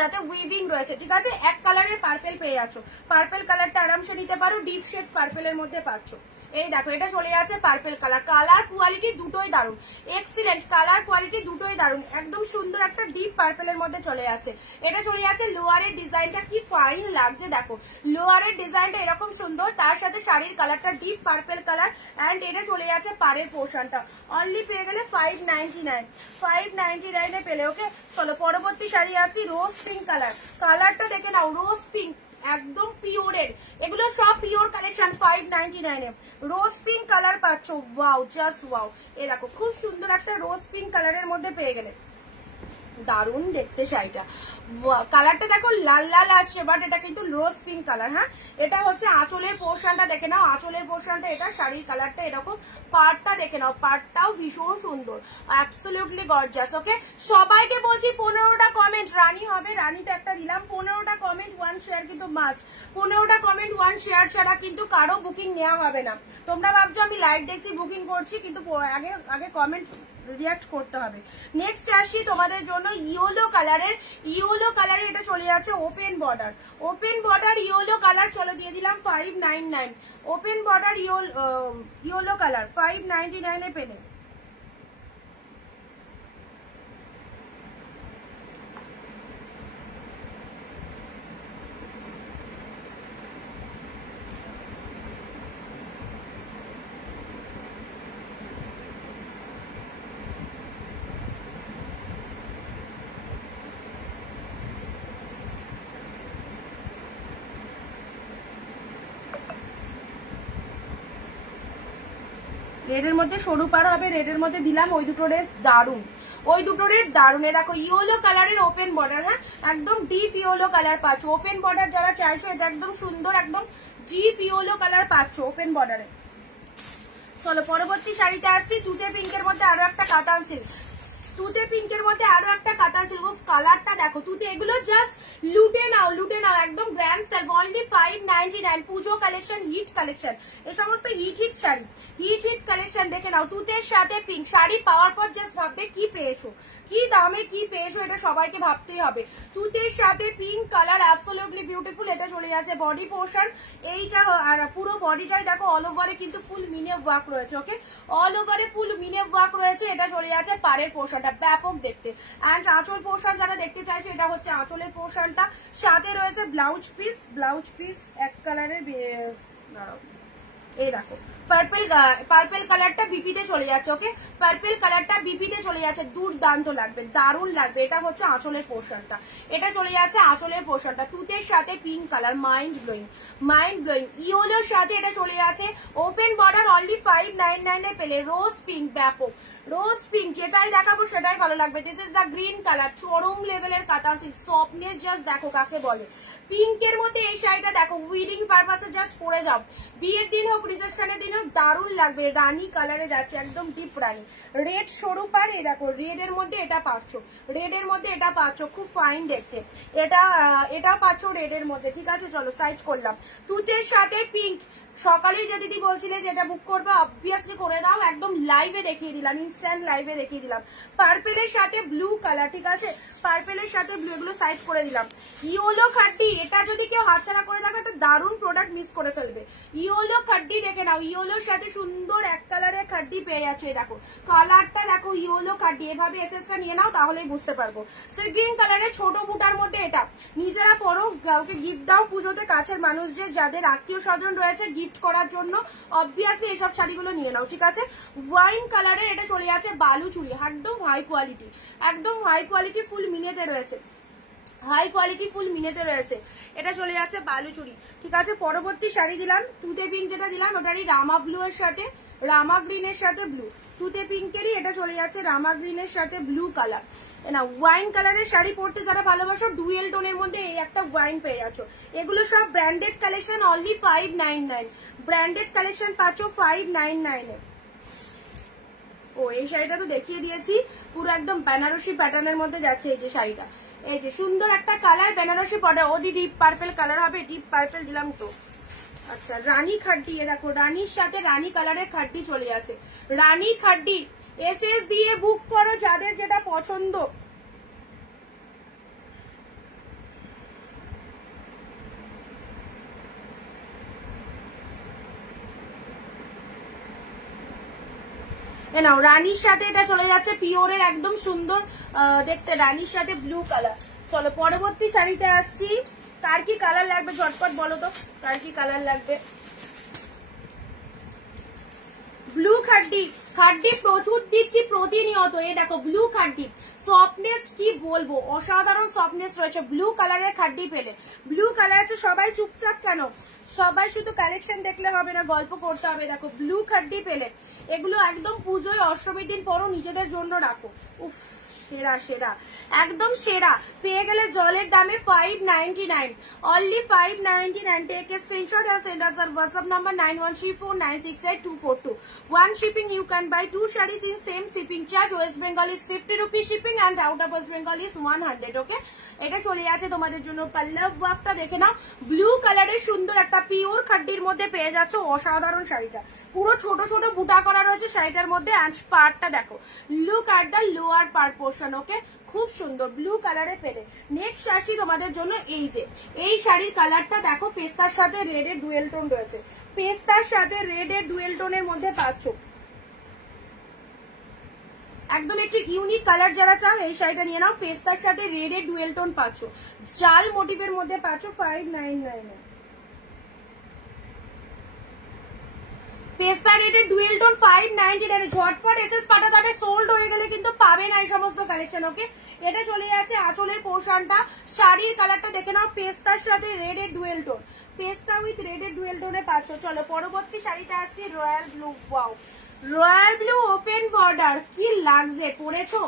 তাতে উইভিং রয়েছে, ঠিক আছে? এক কালারের পার্পেল পেয়ে যাচ্ছ। পার্পেল কালারটা আরামসে নিতে পারো, ডিপ শেড পার্পেলের মধ্যে পাচ্ছ। এই দেখো এটা চলে যাচ্ছে পার্পেল কালার, কালার কোয়ালিটি দুটোই দারুন, এক্সিলেন্ট, কালার কোয়ালিটি দুটোই দারুন, একদম সুন্দর একটা ডিপ পার্পেলের মধ্যে চলে যাচ্ছে। এটা চলে যাচ্ছে লোয়ারের ডিজাইনটা কি ফাইন লাগছে, দেখো লোয়ারের ডিজাইনটা এরকম সুন্দর, তার সাথে শাড়ির কালারটা ডিপ পার্পেল কালার। এন্ড এটা চলে যাচ্ছে পাড়ের পোর্শনটা, অনলি পেয়ে গেলে 599, 599 এ পেলে, ওকে? চলো পরবর্তী শাড়ি আসি, রোজ পিঙ্ক কালার। কালারটা দেখে নাও, রোজ পিঙ্ক, একদম পিওরের, এগুলো সব পিওর কালেকশন। 599 এ রোজ পিঙ্ক কালার পাচ্ছ, ওয়াও, জাস্ট ওয়াও। এই দেখো খুব সুন্দর একটা রোজ পিঙ্ক কালারের মধ্যে পেয়ে গেলে, দারুন দেখতে শাড়িটা। কালারটা দেখো লাল লাল আসছে, বাট এটা কিন্তু রোজ পিঙ্ক কালার। হ্যাঁ এটা হচ্ছে আঁচলের পোর্শনটা দেখে নাও, আঁচলের পোর্শনটা এটা, শাড়ির কালারটা এরকম, পাড়টা দেখে নাও, পাড়টাও ভীষণ সুন্দর, অ্যাবসলিউটলি গর্জাস, ওকে? সবাইকে বলছি 15টা কমেন্ট, রানী হবে, রানীতে একটা দিলাম, 15টা কমেন্ট 1 শেয়ার কিন্তু মাস্ট, 15টা কমেন্ট 1 শেয়ার ছাড়া কিন্তু কারো বুকিং নেওয়া হবে না। তোমরা ভাবছো আমি লাইভ দেখছি বুকিং করছি, কিন্তু আগে কমেন্ট রিয়াক্ট করতে হবে। নেক্সট আসি তোমাদের জন্য ইয়েলো কালারের, ইয়েলো কালারের এটা চলে যাচ্ছে open border, open border yellow colour. চলো দিয়ে দিলাম 599, ওপেন বর্ডার ইয়েলো কালার 599 এ পেলে। রেডের মধ্যে সরু পার হবে, রেডের মধ্যে দিলাম ওই দুটো রেড দারুন, ওই দুটো রেড দারুন। দেখো ইয়েলো কালারের ওপেন বর্ডার, হ্যাঁ একদম ডিপ ইয়েলো কালার পাচ্ছ। ওপেন বর্ডার যারা চাইছো এটা একদম সুন্দর, একদম ডিপ ইয়েলো কালার পাচ্ছ ওপেন বর্ডারে। চলো পরবর্তী শাড়িতে আসছি, তুতে পিঙ্কের মধ্যে আরো একটা কাতান সিল্ক, তুতে পিঙ্কের মধ্যে আরো একটা কাতান সিল্ক। কালারটা দেখো, তুতে এগুলো জাস্ট লুটে নাও, লুটে নাও, একদম গ্র্যান্ড সেল, অনলি 599। পুজো কালেকশন, হিট কালেকশন, এই সমস্ত হিট হিট শাড়ি, হিট হিট কালেকশন দেখে নাও। তুতের সাথে পিঙ্ক শাড়ি পাওয়ার পর জাস্ট ভাববে কি পেয়েছো, কি দামে কি পেয়েছো, এটা সবাইকে ভাবতেই হবে। তুতের সাথে পিঙ্ক কালার অ্যাবসলিউটলি বিউটিফুল। এটা চলে যাচ্ছে বডি পোর্শন, এইটা আর পুরো বডিটাই দেখো অল ওভারে কিন্তু ফুল মিনে ওয়ার্ক রয়েছে। ওকে, অল ওভারে ফুল মিনে ওয়ার্ক রয়েছে। এটা চলে যাচ্ছে পাড়ের পোর্শনটা, ব্যাপক দেখতে। অ্যান্ড আঁচল পোর্শন যারা দেখতে চাইছো, এটা হচ্ছে আঁচলের পোর্শনটা, সাথে রয়েছে ব্লাউজ পিস, ব্লাউজ পিস এক কালারের, এই দেখো পার্পেল কালারটা বিপিতে চলে যাচ্ছে। ওকে, পার্পেল কালারটা বিপিতে চলে যাচ্ছে, দুর্দান্ত লাগবে, দারুণ লাগবে। এটা হচ্ছে আঁচলের পোর্শনটা, এটা চলে যাচ্ছে আঁচলের পোর্শনটা। তুতের সাথে pink colour, mind blowing, mind blowing. ইয়েলোর সাথে এটা চলে যাচ্ছে ওপেন বর্ডার, অনলি 599 এ পেলে। রোজ পিঙ্ক, ব্যাপক রোজ পিঙ্ক, যেটাই দেখাবো সেটাই ভালো লাগবে। This is the green colour, চরম লেভেলের কাতান সিল্ক, সফটনেস জাস্ট দেখো কাকে বলে। পিঙ্কের মধ্যে এই শাড়িটা দেখো, উইডিং পারপাসে জাস্ট পরে যাও, বিয়ের দিন হোক রিসেপশনের দিন হোক, দারুণ লাগবে। রানী কালারে যাচ্ছে, একদম ডিপ রানী। রেড সরু পার, এই দেখো রেড এর মধ্যে এটা পাচ্ছ, রেড এর মধ্যে এটা পাচ্ছ, খুব ফাইন দেখতে। এটা পাচ্ছ রেড এর মধ্যে। ঠিক আছে, চলো সাইজ করলাম। তুতের সাথে পিঙ্ক, সকালেই যে দিদি বলছিলে যে এটা বুক করবে, অবভিয়াসলি করে দাও, একদম লাইভে দেখিয়ে দিলাম, ইনস্ট্যান্ট লাইভে দেখিয়ে দিলাম। পার্পেলের সাথে ব্লু কালার, ঠিক আছে, পার্পেলের সাথে ব্লু, এগুলো সাইজ করে দিলাম। ইয়েলো খাড্ডি, এটা যদি কেউ হাতছাড়া করে দেখো একটা দারুণ প্রোডাক্ট মিস করে ফেলবে। ইয়েলো খাড্ডি দেখে নাও, ইয়েলোর সাথে সুন্দর এক কালারের খাড্ডি পেয়ে যাচ্ছে। দেখো কালারটা দেখো, ইয়েলো খাড্ডি, এভাবে এসএসটা নিয়ে নাও তাহলেই বুঝতে পারবো। সি গ্রিন কালারের ছোট বুটার মধ্যে এটা, নিজেরা পরো, কাউকে গিফট দাও পুজোতে, কাছের মানুষদের যাদের আত্মীয় স্বজন রয়েছে গিফট করার জন্য, অবভিয়াসলি এসব শাড়িগুলো নিয়ে নাও। ঠিক আছে, ওয়াইন কালারের এটা চলে যাচ্ছে বালু চুড়ি, একদম হাই কোয়ালিটি, একদম হাই কোয়ালিটি, ফুল মিনেতে রয়েছে, হাই কোয়ালিটি ফুল মিনেতে রয়েছে। এটা চলে যাচ্ছে বালু চুড়ি। ঠিক আছে, পরবর্তী শাড়ি দিলাম, তুতে পিঙ্ক যেটা দিলাম ওটারই রামা ব্লু এর সাথে, রামা গ্রিনের সাথে ব্লু। তুতে পিঙ্কেরই এটা চলে যাচ্ছে রামা গ্রিনের সাথে ব্লু কালার। না, ওয়াইন কালারের শাড়ি পরতে যারা ভালোবাসো, ডুয়েল টোনের মধ্যে এই একটা ওয়াইন পেয়ে যাচ্ছ। এগুলো সব branded collection, only 599। Branded collection পাচ্ছ 599 এ। ও এই শাড়িটা তো দেখিয়ে দিয়েছি, পুরো একদম বেনারসি প্যাটার্নের মধ্যে যাচ্ছে এই যে শাড়িটা। এই যে সুন্দর একটা কালার, বেনারসি বর্ডার, ওডি ডিপ পার্পল কালার হবে, ডিপ পার্পল দিলাম তো। আচ্ছা, রানী খাড্ডি, এ দেখো রানীর সাথে রানী কালারের খাড্ডি চলে যাচ্ছে। রানী খাড্ডি এসএস দিয়ে বুক করো যাদের যেটা পছন্দ। নাও রানীর সাথে এটা চলে যাচ্ছে পিওরের, একদম সুন্দর দেখতে, রানীর সাথে ব্লু কালার। চলো পরবর্তী শাড়িতে আসছি। কার কি কালার লাগবে ঝটপট বলো তো, কার কি কালার লাগবে? ব্লু খাড্ডি, খাড্ডি প্রচুর দিচ্ছি প্রতিনিয়ত। এই দেখো ব্লু খাড্ডি, সফটনেস কি বলবো, অসাধারণ সফটনেস রয়েছে। ব্লু কালারের খাড্ডি পেলে, ব্লু কালার আছে, সবাই চুপচাপ কেন? সবাই শুধু কালেকশন দেখলে হবে না, গল্প করতে হবে। দেখো ব্লু খাড্ডি পেলে, এগুলো একদম পুজোয় অষ্টমীর দিন পরও নিজেদের জন্য রাখো। উফ, সেরা সেরা, একদম সেরা। পেয়ে গেলে জলের দামে 599, only 599। Take a screenshot and send us our WhatsApp number 9134968242. One shipping, you can buy 2 sarees in same shipping charge. West Bengal is 50 rupees shipping and out of West Bengal is 100. ওকে, এটা চলে আছে তোমাদের জন্য। পল্লব ওয়ার্কটা দেখে নাও, blue কালারের সুন্দর একটা পিওর খাড্ডির মধ্যে পেয়ে যাচ্ছ, অসাধারণ শাড়িটা। পুরো ছোট ছোট বুটা করা রয়েছে শাড়িটার মধ্যে। অ্যান্ড পার্টটা দেখো, look at the lower part portion. Okay, খুব সুন্দর ব্লু কালারে পেলে। নেক্সট আসি তোমাদের জন্য, এই যে এই শাড়ির কালারটা দেখো, পেস্তার সাথে রেড এর ডুয়েল টোন রয়েছে, পেস্তার সাথে রেড এর ডুয়েল টোনের মধ্যে পাচ্ছ। একদম একটু ইউনিক কালার যারা চাও এই শাড়িটা নিয়ে নাও। পেস্তার সাথে রেড এর ডুয়েল টোন পাচ্ছ, জাল মোটিভের মধ্যে পাচ্ছ 599। পেস্তা রেডের ডুয়েল টোন 599। ঝটপট এসএস পাঠাতে হবে, সোল্ড হয়ে গেলে কিন্তু পাবে না এই সমস্ত কালেকশন। ওকে, এটা চলে যাচ্ছে আঁচলের পোর্শনটা। শাড়ির কালারটা দেখে নাও, পেস্তার সাথে রেড এর ডুয়েল টোন, পেস্তা উইথ রেড এর ডুয়েল টোনে পাচ্ছ। চলো পরবর্তী শাড়িটা আসছে royal blue. Wow, royal blue open border, কি লাগছে পরেছো?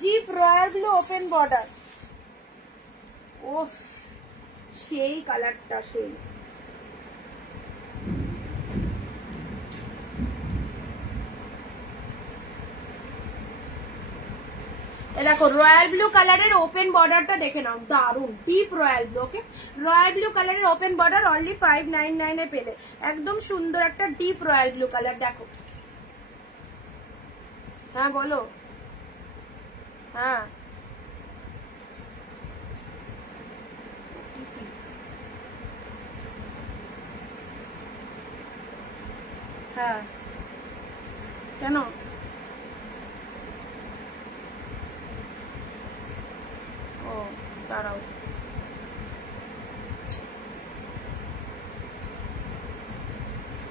জিপ রয়্যাল ব্লু ওপেন বর্ডার, ও সেই কালারটা সেই। দেখো রয়্যাল ব্লু কালারের ওপেন বর্ডারটা দেখে নাও, দারুন ডিপ রয়্যাল ব্লু। ওকে, রয়্যাল ব্লু কালারের ওপেন বর্ডার অনলি 599 এ পেলে, একদম সুন্দর একটা ডিপ রয়্যাল ব্লু কালার। দেখো, হ্যাঁ বলো, হ্যাঁ হ্যাঁ কেন? ও দাঁড়াও,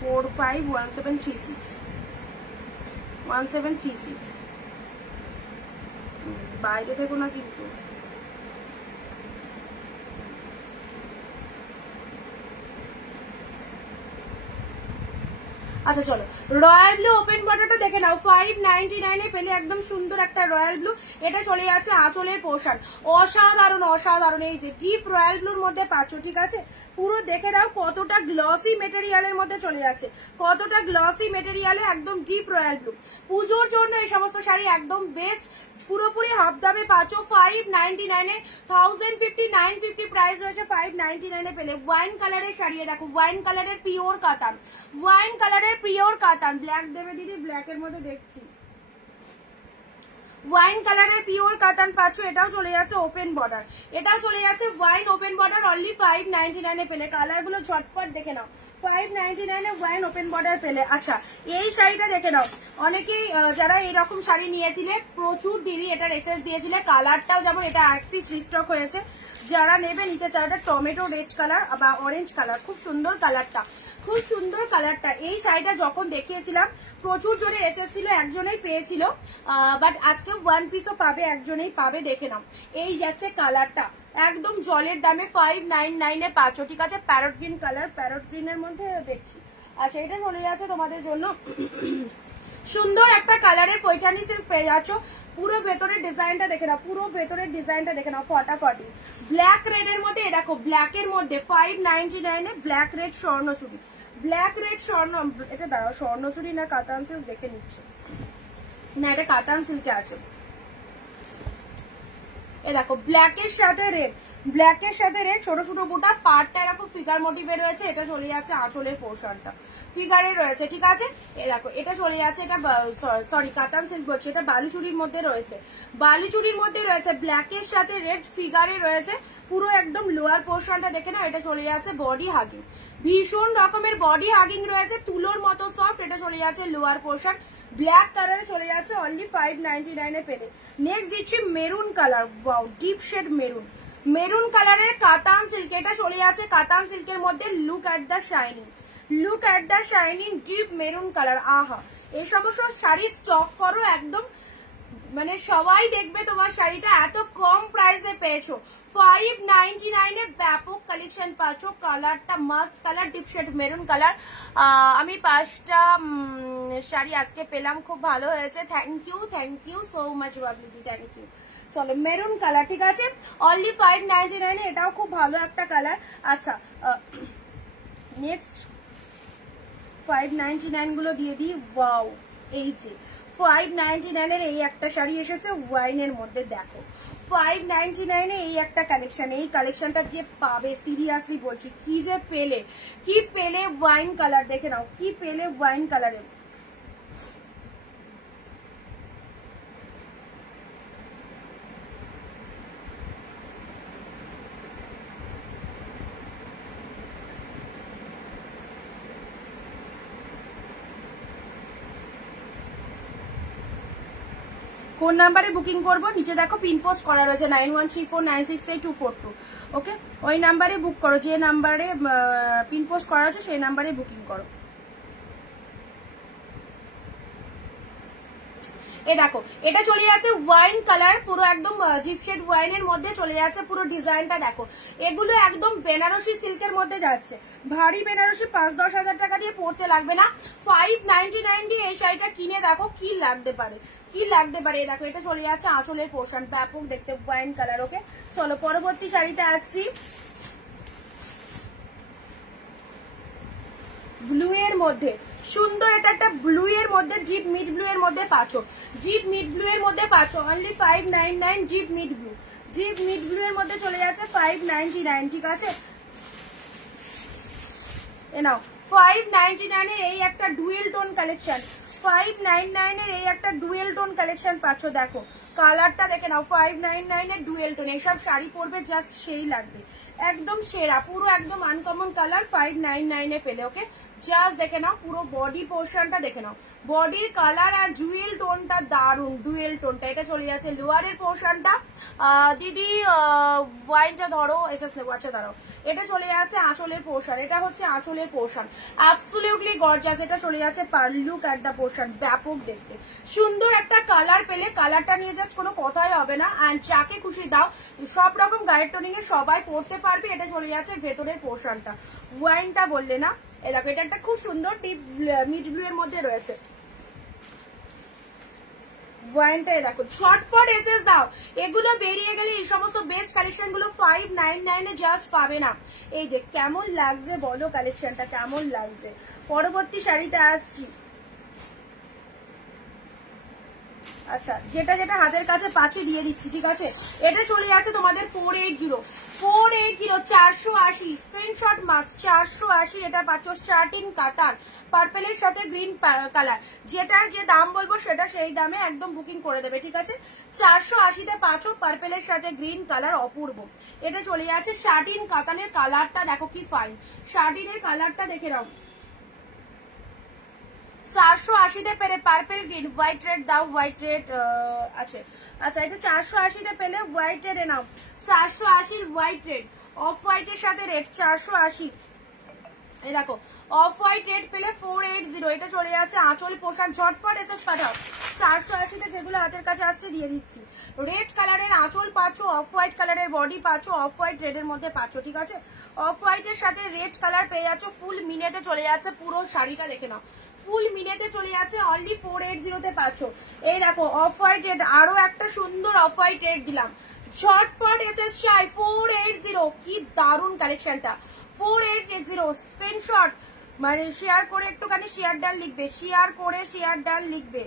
451736 বাইরে থেকো না কিন্তু। আচ্ছা চলো, রয়্যাল ব্লু ওপেন বর্ডারটা দেখে নাও, 599 এ পেলে একদম সুন্দর একটা রয়্যাল ব্লু। এটা চলে যাচ্ছে আঁচলের পোর্শন, অসাধারণ অসাধারণ। এই যে ডিপ রয়্যাল ব্লুর মধ্যে পাচ্ছ, ঠিক আছে? পুরো দেখে নাও কতটা গ্লসি মেটেরিয়ালের মধ্যে চলে যাচ্ছে, কতটা গ্লসি মেটেরিয়ালে, একদম ডিপ রয়্যাল ব্লু। পুজোর জন্য এই সমস্ত শাড়ি একদম বেস্ট, পুরোপুরি হাফ দামে পাচ্ছ 599 এ। 1050 950 প্রাইস রয়েছে, 599 এ পেলে। ওয়াইন কালারের শাড়ি, দেখো ওয়াইন কালারের পিওর কাতান, ওয়াইন কালারের পিওর কাতান। ব্ল্যাক দেবে দিদি, ব্ল্যাকের মধ্যে দেখছি। ওয়াইন কালারের পিওর কাতান পাচ্ছ, এটাও চলে যাচ্ছে ওপেন বর্ডার, এটাও চলে যাচ্ছে ওয়াইন ওপেন বর্ডার অনলি 599 এ পেলে। কালার গুলো ঝটপট দেখে নাও, 599 এ ওয়াইন ওপেন বর্ডার পেলে। আচ্ছা এই শাড়িটা দেখে নাও, অনেকেই যারা এরকম শাড়ি নিয়েছিলে প্রচুর দিদি এটার এসএস দিয়েছিলে, কালারটাও যেমন এটা আরেকটি রিস্টক হয়েছে, যারা নেবে নিতে চায়। এটা টমেটো রেড কালার বা অরেঞ্জ কালার, খুব সুন্দর কালারটা, খুব সুন্দর কালারটা। এই শাড়িটা যখন দেখিয়েছিলাম প্রচুর জনের এসএস ছিল, একজনেই পেয়েছিল, বাট আজকে ওয়ান পিসও পাবে, একজনেই পাবে, দেখে নাও। এই যাচ্ছে কালারটা, একদম জলের দামে 599 এ পাচ্ছ, ঠিক আছে? প্যারট গ্রিন কালার, প্যারট গ্রিনের মধ্যে দেখছি। আচ্ছা এটা চলে যাচ্ছে তোমাদের জন্য সুন্দর একটা কালারের পৈঠানি সিল্ক পেয়ে যাচ্ছ। পুরো ভেতরের ডিজাইনটা দেখে নাও, পুরো ভেতরের ডিজাইনটা দেখে নাও, ফটাফটি। ব্ল্যাক রেড এর মধ্যে, দেখো ব্ল্যাকের মধ্যে 599 এ black red Swarnachari, black red স্বর্ণ। এটা দাঁড়াও, স্বর্ণচুরি না কাতান সিল্ক দেখে নিচ্ছে, না এটা কাতান সিল্কে আছে। এ দেখো ব্ল্যাকের সাথে রেড, ব্ল্যাকের সাথে রেড, ছোট ছোট বুটা, পার্টটা এরকম ফিগার মোটিভে রয়েছে। এটা চলে যাচ্ছে আঁচলের পোর্শনটা ফিগারে রয়েছে, ঠিক আছে? এ দেখো এটা চলে যাচ্ছে, এটা সরি কাতান সিল্ক বলছে, এটা বালুচুরির মধ্যে রয়েছে, বালুচুরির মধ্যে রয়েছে, ব্ল্যাকের সাথে রেড ফিগারে রয়েছে। পুরো একদম লোয়ার পোর্শনটা দেখে না, এটা চলে যাচ্ছে বডি হাগিং, ভীষণ রকমের বডি হাগিং রয়েছে, তুলোর মতো সফট। এটা চলে যাচ্ছে লোয়ার পোর্শন, ব্ল্যাক কালারে চলে যাচ্ছে অনলি 599 এ পেলে। নেক্সট দিচ্ছি maroon colour, wow deep shade maroon, maroon কালারের কাতান সিল্ক। এটা চলে যাচ্ছে কাতান সিল্কের মধ্যে, look at the shining, look at the shining, deep maroon colour. আহা, এই সমস্ত শাড়ি স্টক করো, একদম মানে সবাই দেখবে তোমার শাড়িটা এত কম প্রাইসে পেয়েছো। 599 এ ব্যাপক কালেকশন পাচ্ছ। কালারটা must colour, deep shade maroon colour. আমি 5টা শাড়ি আজকে পেলাম, খুব ভালো হয়েছে, thank you so much Babli, thank you. চলো মেরুন কালার, ঠিক আছে? অনলি 599 এ, এটাও খুব ভালো একটা কালার। আচ্ছা নেক্সট 599 গুলো দিয়ে দিই। ওয়াও, এই যে 599 এর এই একটা শাড়ি এসেছে ওয়াইনের মধ্যে, দেখো 599 এ এই একটা কালেকশন, এই কালেকশনটা যে পাবে সিরিয়াসলি বলছি, কি যে পেলে, কি পেলে ওয়াইন কালার, দেখে নাও কি পেলে ওয়াইন কালারের। কোন নাম্বারে বুকিং করবো নিচে দেখো পিন পোস্ট করা রয়েছে 9134968242। ওকে, ওই নাম্বারে বুক করো, যে নাম্বারে পিন পোস্ট করা রয়েছে সেই নাম্বারে বুকিং করো। এ দেখো এটা চলে যাচ্ছে ওয়াইন কালার, পুরো একদম জিপ শেড ওয়াইনের মধ্যে চলে যাচ্ছে পুরো ডিজাইনটা। দেখো এগুলো একদম বেনারসি সিল্কের মধ্যে যাচ্ছে, ভারী বেনারসি 5-10 হাজার টাকা দিয়ে পড়তে লাগবে না। 599 দিয়ে এই শাড়িটা কিনে দেখো কি লাগতে পারে, কি লাগতে পারে। দেখো এটা চলে যাচ্ছে আঁচলের পোর্শন, ব্যাপক দেখতে ওয়াইন কালার। ওকে চলো পরবর্তী শাড়িতে আসছি, ব্লু এর মধ্যে সুন্দর, এটা একটা ব্লু এর মধ্যে ডিপ মিড ব্লু এর মধ্যে পাচ্ছ, ডিপ মিড ব্লু এর মধ্যে পাচ্ছ only 599। Deep mid blue, deep mid blue এর মধ্যে চলে যাচ্ছে 599, ঠিক আছে। এ নাও 599 এর এই একটা ডুয়েল টোন কালেকশন, 599 এর এই একটা ডুয়েল টোন কালেকশন পাচ্ছ। দেখো কালারটা দেখে নাও, 599 এর ডুয়েল টোন, এইসব শাড়ি পরবে জাস্ট সেই লাগবে, একদম সেরা, পুরো একদম আনকমন কালার 599 এ পেলে। ওকে জাস্ট দেখে নাও পুরো বডি পোর্শনটা দেখে নাও, বডির কালার আর জুয়েল টোনটা দারুন, ডুয়েল টোনটা। এটা চলে যাচ্ছে লোয়ারের পোর্শনটা, দিদি ওয়াইনটা ধরো, এসএস নেবো, আচ্ছা দাঁড়াও। এটা চলে যাচ্ছে আঁচলের পোর্শন, এটা হচ্ছে আঁচলের পোর্শন, অ্যাবসলিউটলি গর্জাস। এটা চলে যাচ্ছে লুক এট দা পোর্শন, ব্যাপক দেখতে সুন্দর একটা কালার পেলে, কালারটা নিয়ে জাস্ট কোনো কথাই হবে না। অ্যান্ড যাকে খুশি দাও, সব রকম গায়ের টোনিং এ সবাই পড়তে পারবে। এটা চলে যাচ্ছে ভেতরের পোর্শনটা, ওয়াইনটা বললে না। এই দেখো এটা একটা খুব সুন্দর ডিপ মিড ব্লু এর মধ্যে রয়েছে, ওয়াইনটাই দেখো, ঝটপট এসএস দাও। এগুলো বেরিয়ে গেলে এই সমস্ত বেস্ট কালেকশন গুলো 599 এ জাস্ট পাবে না। এই যে কেমন লাগছে বলো, কালেকশনটা কেমন লাগছে। পরবর্তী শাড়িতে আসছি, আচ্ছা যেটা যেটা হাতের কাছে পাচ্ছি দিয়ে দিচ্ছি, ঠিক আছে। এটা চলে যাচ্ছে তোমাদের 480, 480 স্ক্রিনশট মাস্ক 480। এটা পাচ্ছ স্টার্টিং কাতার, পার্পেলের সাথে গ্রিন কালার, যেটার যে দাম বলবো সেটা সেই দামে একদম বুকিং করে দেবে, ঠিক আছে। 480-তে পাচ্ছ পার্পেলের সাথে গ্রিন কালার, অপূর্ব। এটা চলে যাচ্ছে শার্টিন কাতানের, কালারটা দেখো কি ফাইন, শার্টিনের কালারটা দেখে নাও। 480-তে পেলে পার্পেল গ্রিন হোয়াইট রেড দাও, হোয়াইট রেড আছে, আচ্ছা এটা 480-তে পেলে white red now, 480 white red, of হোয়াইটের সাথে রেড 480। এই দেখো অফ হোয়াইট রেড পেলে 480। এটা চলে যাচ্ছে আঁচল পোশাক, ঝটপট এসএস পাঠাও। 480-তে যেগুলো হাতের কাছে আসছে দিয়ে দিচ্ছি। রেড কালারের আঁচল পাচ্ছ, অফ হোয়াইট কালারের বডি পাচ্ছ, অফ হোয়াইট রেডের মধ্যে পাচ্ছ, ঠিক আছে। অফ হোয়াইটের সাথে রেড কালার পেয়ে যাচ্ছ, ফুল মিনেতে চলে যাচ্ছে পুরো শাড়িটা দেখে নাও, ফুল মিনেতে চলে যাচ্ছে অনলি 480-তে পাচ্ছ। এই দেখো অফ হোয়াইট রেড, আরো একটা সুন্দর অফ হোয়াইট রেড দিলাম, ঝটপট এসএস চাই 480। কি দারুন কালেকশনটা, 480 স্ক্রিনশট মানে শেয়ার করে একটুখানি শেয়ার ডান লিখবে, শেয়ার করে শেয়ার ডান লিখবে।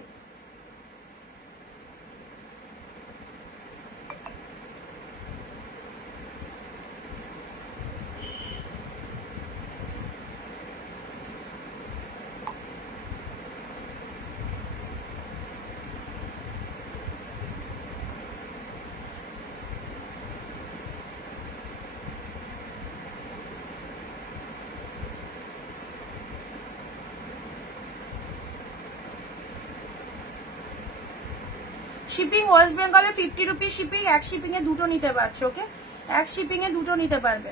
শিপিং ওয়েস্ট বেঙ্গলে 50 রুপিস শিপিং, এক শিপিং এ দুটো নিতে পারছো। ওকে এক শিপিং এ দুটো নিতে পারবে।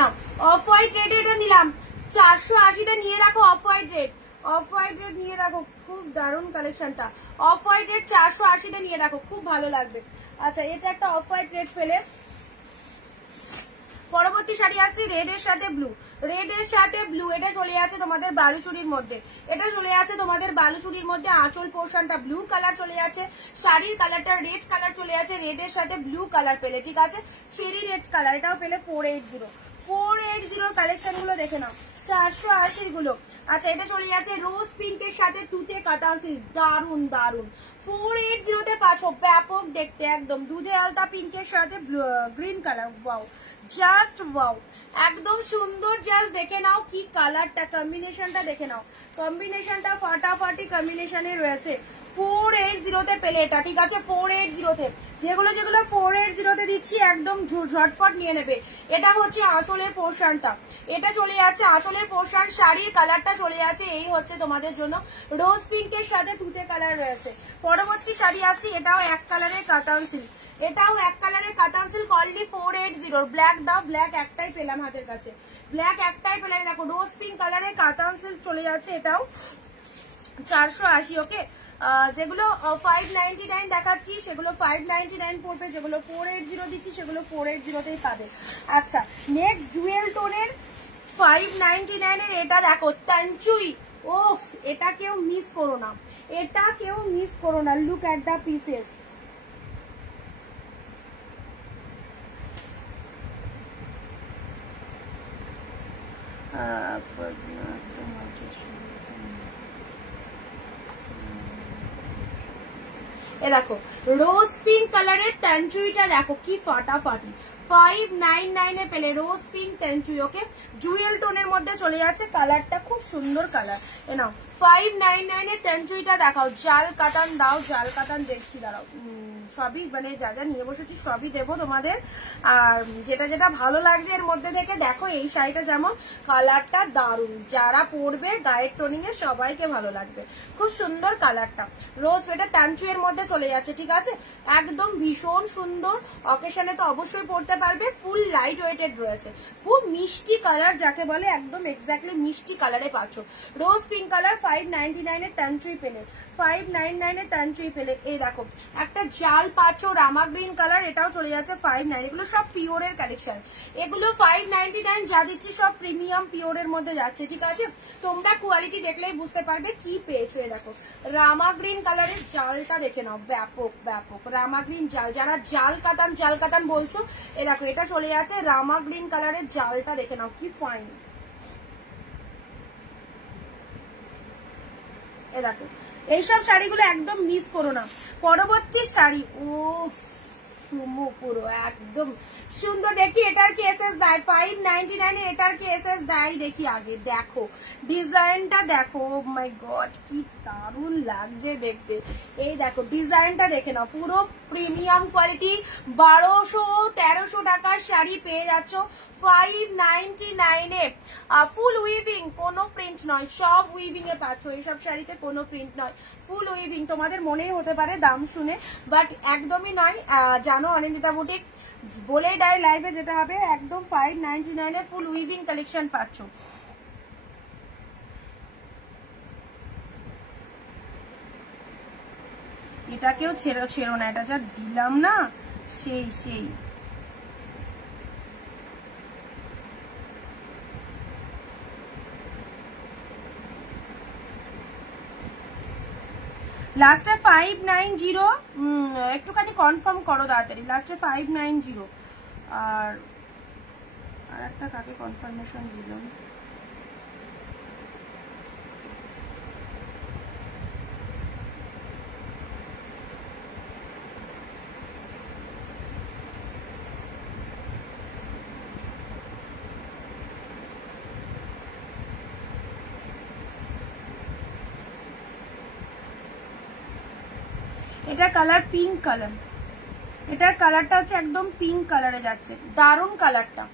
না অফ হোয়াইট রেড এটা নিলাম 480-তে নিয়ে রাখো, off white red, off white red নিয়ে রাখো, খুব দারুণ কালেকশনটা। অফ হোয়াইট রেড 480-তে নিয়ে রাখো, খুব ভালো লাগবে। আচ্ছা এটা একটা অফ হোয়াইট রেড পেলে। পরবর্তী শাড়ি আসছে রেড এর সাথে ব্লু, রেড এর সাথে ব্লু। এটা চলে যাচ্ছে তোমাদের বালুচুরির মধ্যে, এটা চলে যাচ্ছে তোমাদের বালুচুরির মধ্যে, আঁচল পোর্শনটা ব্লু কালার চলে যাচ্ছে, শাড়ির কালারটা রেড কালার চলে যাচ্ছে, রেড এর সাথে ব্লু কালার পেলে, ঠিক আছে। চেরি রেড কালার, এটাও পেলে 480 কালেকশন গুলো দেখে নাও, 480 গুলো। আচ্ছা এটা চলে যাচ্ছে রোজ পিঙ্কের সাথে তুতে কাতান সিল্ক, দারুন দারুন, 480-তে পাচ্ছ, ব্যাপক দেখতে একদম দুধে আলতা পিঙ্কের সাথে green colour, wow just wow, একদম সুন্দর। জাস্ট দেখে নাও কি কালারটা, কম্বিনেশনটা দেখে নাও, কম্বিনেশনটা ফাটাফাটি কম্বিনেশনে রয়েছে। 480-তে পেলে এটা, ঠিক আছে। 480-তে যেগুলো যেগুলো 480 তে দিচ্ছি একদম ঝটপট নিয়ে নেবে। এটা হচ্ছে আঁচলের পোর্শনটা, এটা চলে যাচ্ছে আঁচলের পোর্শন। শাড়ির কালারটা চলে যাচ্ছে এই হচ্ছে তোমাদের জন্য রোজ পিঙ্কের সাথে তুতে কালার রয়েছে। পরবর্তী শাড়ি আসছি, এটাও এক কালারের কাতান সিল্ক, এটাও এক কালারের কাতান সিল্ক অনলি 480। ব্ল্যাক দাও, ব্ল্যাক একটাই পেলাম হাতের কাছে, ব্ল্যাক একটাই পেলাম। দেখো রোজ পিঙ্ক কালারের কাতান সিল্ক চলে যাচ্ছে, এটাও 480। ওকে, যেগুলো 599 দেখাচ্ছি সেগুলো 599 পড়বে, যেগুলো 480 দিচ্ছি সেগুলো 480তেই পাবে। আচ্ছা, নেক্সট জুয়েল টোনের 599 এর এটা দেখো তানচুই। ওফ, এটা কেউ মিস করো না, এটা কেউ মিস করো না। লুক এট দ্য পিসেস, এ দেখো রোজ পিঙ্ক কালারের তানচুইটা দেখো কি ফাটাফাটি। 599 এ পেলে রোজ পিঙ্ক তানচুই। ওকে, জুয়েল টোনের মধ্যে চলে যাচ্ছে, কালারটা খুব সুন্দর কালার। এ নাও 599 এর তানচুইটা দেখাও। জাল কাতান দাও, জাল কাতান দেখছি, দাঁড়াও সবই মানে যা যা নিয়ে বসেছি সবই দেবো তোমাদের। আর যেটা যেটা ভালো লাগছে এর মধ্যে থেকে দেখো। এই শাড়িটা যেমন কালারটা দারুণ, যারা পরবে গায়ের টোনিং এ সবাইকে ভালো লাগবে, খুব সুন্দর কালারটা। রোজ এটা তানচুইয়ের মধ্যে চলে যাচ্ছে, ঠিক আছে, একদম ভীষণ সুন্দর। অকেশনে তো অবশ্যই পরতে পারবে, ফুল লাইট ওয়েটেড রয়েছে, খুব মিষ্টি কালার যাকে বলে, একদম এক্স্যাক্টলি মিষ্টি কালারে পাচ্ছ। রোজ পিঙ্ক কালার 599 এর তানচুই পেলে, 599 এর তানচুই পেলে। এই দেখো একটা জাল পাচ্ছ রামা গ্রিন কালার, এটাও চলে যাচ্ছে 59। এগুলো সব পিওরের কালেকশন, এগুলো 599 যা দিচ্ছি সব প্রিমিয়াম পিওরের মধ্যে যাচ্ছে, ঠিক আছে। তোমরা কোয়ালিটি দেখলেই বুঝতে পারবে কি পেয়েছো। এই দেখো রামা গ্রিন কালারের জালটা দেখে নাও, ব্যাপক ব্যাপক রামা গ্রিন জাল। যারা জাল কাতান বলছো, এ দেখো এটা চলে যাচ্ছে রামা গ্রিন কালারের জালটা দেখে নাও কি ফাইন। এ দেখো এইসব শাড়িগুলো একদম মিস করো না। পরবর্তী শাড়ি, ও পুরো একদম সুন্দর। দেখি এটার কি এসএস দেয় 599 এর, এটার কি এসএস দেয় দেখি আগে। দেখো ডিজাইনটা দেখো, মাই গড কি দারুণ লাগছে দেখতে। এই দেখো ডিজাইনটা দেখে নাও, পুরো প্রিমিয়াম কোয়ালিটি। 1200-1300 টাকার শাড়ি পেয়ে যাচ্ছ 599 এ। ফুল উইভিং, কোনো প্রিন্ট নয়, সব উইভিং এ পাচ্ছ। এইসব শাড়িতে কোনো প্রিন্ট নয়, ফুল উইভিং। তোমাদের মনেই হতে পারে দাম শুনে, বাট একদমই নয়। জানো অনিন্দিতা বুটিক বলেই দেয় লাইভে যেটা হবে, একদম 599 এ ফুল উইভিং কালেকশন পাচ্ছ। এটাকেও ছেড়ো না, এটা যা দিলাম না সেই। লাস্টে 590, একটুখানি কনফার্ম করো তাড়াতাড়ি। লাস্টে 590। আর একটা কাকে কনফার্মেশন দিলাম, এটা কালার পিঙ্ক কালার, এটার কালারটা হচ্ছে একদম পিঙ্ক কালারে যাচ্ছে। দারুণ কালারটা,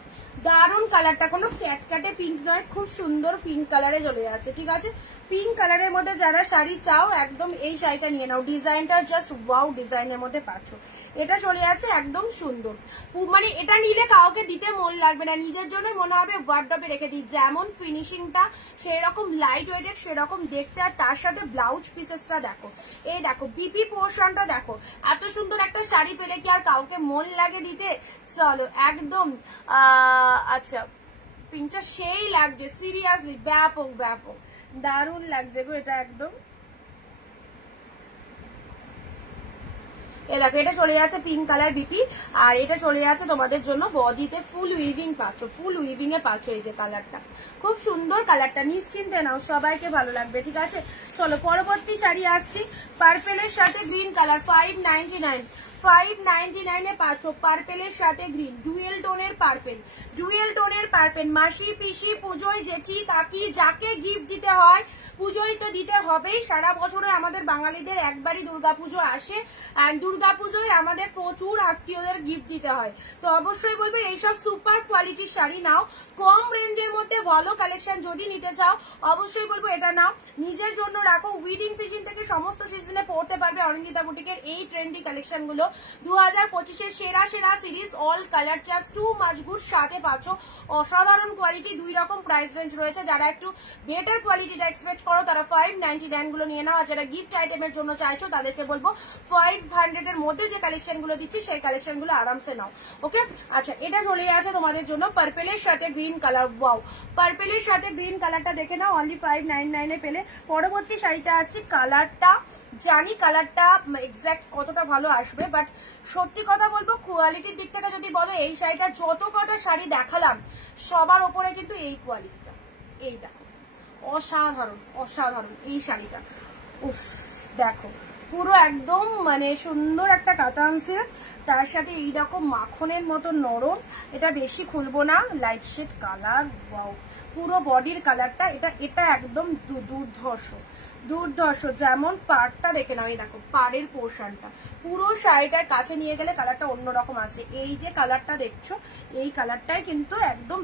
দারুণ কালারটা, কোনো ক্যাটকাটে পিঙ্ক নয়, খুব সুন্দর পিঙ্ক কালারে চলে যাচ্ছে, ঠিক আছে। পিঙ্ক কালারের মধ্যে যারা শাড়ি চাও একদম এই শাড়িটা নিয়ে নাও। ডিজাইনটা জাস্ট ওয়াও ডিজাইনের মধ্যে পাচ্ছ। এটা চলে যাচ্ছে একদম সুন্দর, মানে এটা নিলে কাউকে দিতে মন লাগবে না, নিজের জন্য মনে হবে ওয়ার্ডরোবে রেখে দিই। যেমন ফিনিশিংটা সেরকম লাইট ওয়েটেড, সেরকম দেখতে। আর তার সাথে ব্লাউজ পিসেসটা দেখো, এই দেখো বিপি পোর্শনটা দেখো। এত সুন্দর একটা শাড়ি পেলে কি আর কাউকে মন লাগে দিতে? চলো একদম আচ্ছা, পিঙ্কটা সেই লাগছে সিরিয়াসলি, ব্যাপক ব্যাপক দারুণ লাগছে গো এটা একদম। দেখো এটা চলে যাচ্ছে পিঙ্ক কালার বিপি, আর এটা চলে যাচ্ছে তোমাদের জন্য বডিতে ফুল উইভিং পাচ্ছ, ফুল উইভিং এ পাচ্ছ। এই যে কালারটা খুব সুন্দর, কালারটা নিশ্চিন্তে নাও, সবাইকে ভালো লাগবে, ঠিক আছে। চলো পরবর্তী শাড়ি আসছি, পার্পেলের সাথে গ্রিন কালার 599। 599 এ পাচ্ছ পার্পেলের সাথে গ্রিন, ডুয়েল টোনের পার্পেল, ডুয়েল টোনের পার্পেল। মাসি পিসি পুজোয় জেঠি কাকি যাকে গিফট দিতে হয় পুজোয় তো দিতে হবেই। সারা বছরে আমাদের বাঙালিদের একবারই দুর্গাপুজো আসে, অ্যান্ড দুর্গাপুজোয় আমাদের প্রচুর আত্মীয়দের গিফট দিতে হয়। তো অবশ্যই বলবো এইসব সুপার কোয়ালিটির শাড়ি নাও, কম রেঞ্জের মধ্যে ভালো কালেকশন যদি নিতে চাও অবশ্যই বলবো এটা নাও, নিজের জন্য রাখো। উইডিং সিজন থেকে সমস্ত সিজনে পড়তে পারবে অরিন্দিতা বুটিকের এই ট্রেন্ডি কালেকশন গুলো। 2025 এর সেরা সেরা series, all colour just too much good, সাথে পাচ্ছ অসাধারণ কোয়ালিটি। 2 রকম প্রাইস রেঞ্জ রয়েছে, যারা একটু বেটার কোয়ালিটিটা এক্সপেক্ট করো তারা 599 গুলো নিয়ে নাও, আর যারা গিফট আইটেমের জন্য চাইছো তাদেরকে বলবো 500 এর মধ্যে যে কালেকশন গুলো দিচ্ছি সেই কালেকশন গুলো আরামসে নাও। ওকে, আচ্ছা এটা চলে আছে তোমাদের জন্য পার্পেলের সাথে গ্রিন কালার। ওয়াও, পার্পেলের সাথে গ্রিন কালারটা দেখে নাও, অনলি 599 এ পেলে। পরবর্তী শাড়িটা আছে, কালারটা জানি কালারটা এক্সাক্ট কতটা ভালো আসবে, বাট সত্যি কথা বলবো কোয়ালিটির দিক থেকে যদি বলো এই শাড়িটা যত কটা শাড়ি দেখালাম সবার ওপরে কিন্তু এই কোয়ালিটিটা, এই দেখো অসাধারণ অসাধারণ এই শাড়িটা। উফ দেখো পুরো একদম মানে সুন্দর একটা কাতান সিল্ক, তার সাথে এইরকম মাখনের মতো নরম, এটা বেশি খুলবো না, লাইট শেড কালার। ওয়াও, পুরো বডির কালারটা এটা এটা একদম দুর্ধর্ষ দুর্ধর্ষ। যেমন পাড়টা দেখে নাও, এই দেখো পাড়ের পোর্শনটা, পুরো শাড়িটার কাছে নিয়ে গেলে কালারটা অন্যরকম আসে। এই যে কালারটা দেখছো এই কালারটাই কিন্তু একদম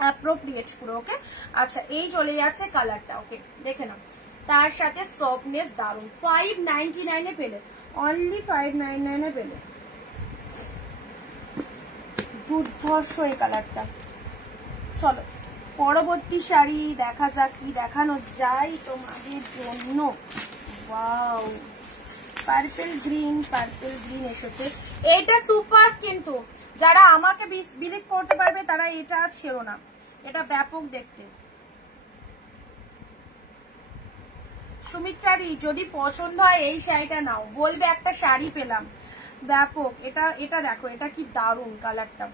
অ্যাপ্রোপ্রিয়েট পুরো। ওকে, আচ্ছা এই চলে যাচ্ছে কালারটা। ওকে দেখে নাও, তার সাথে সফটনেস দারুন। 599 এ পেলে, অনলি 599 এ পেলে, দুর্ধর্ষ এই কালারটা। চলো পরবর্তী শাড়ি দেখা যাক কি দেখানো যায় তোমাদের জন্য। ওয়াও, পার্পল গ্রিন এসেছে, এটা সুপার। কিন্তু যারা আমাকে বিলিভ করতে পারবে তারা এটা ছিল না, এটা ব্যাপক দেখতে। সুমিত্রাদি যদি পছন্দ হয় এই শাড়িটা নাও, বলবে একটা শাড়ি পেলাম, ব্যাপক। এটা দেখো, এটা কি দারুন কালারটা।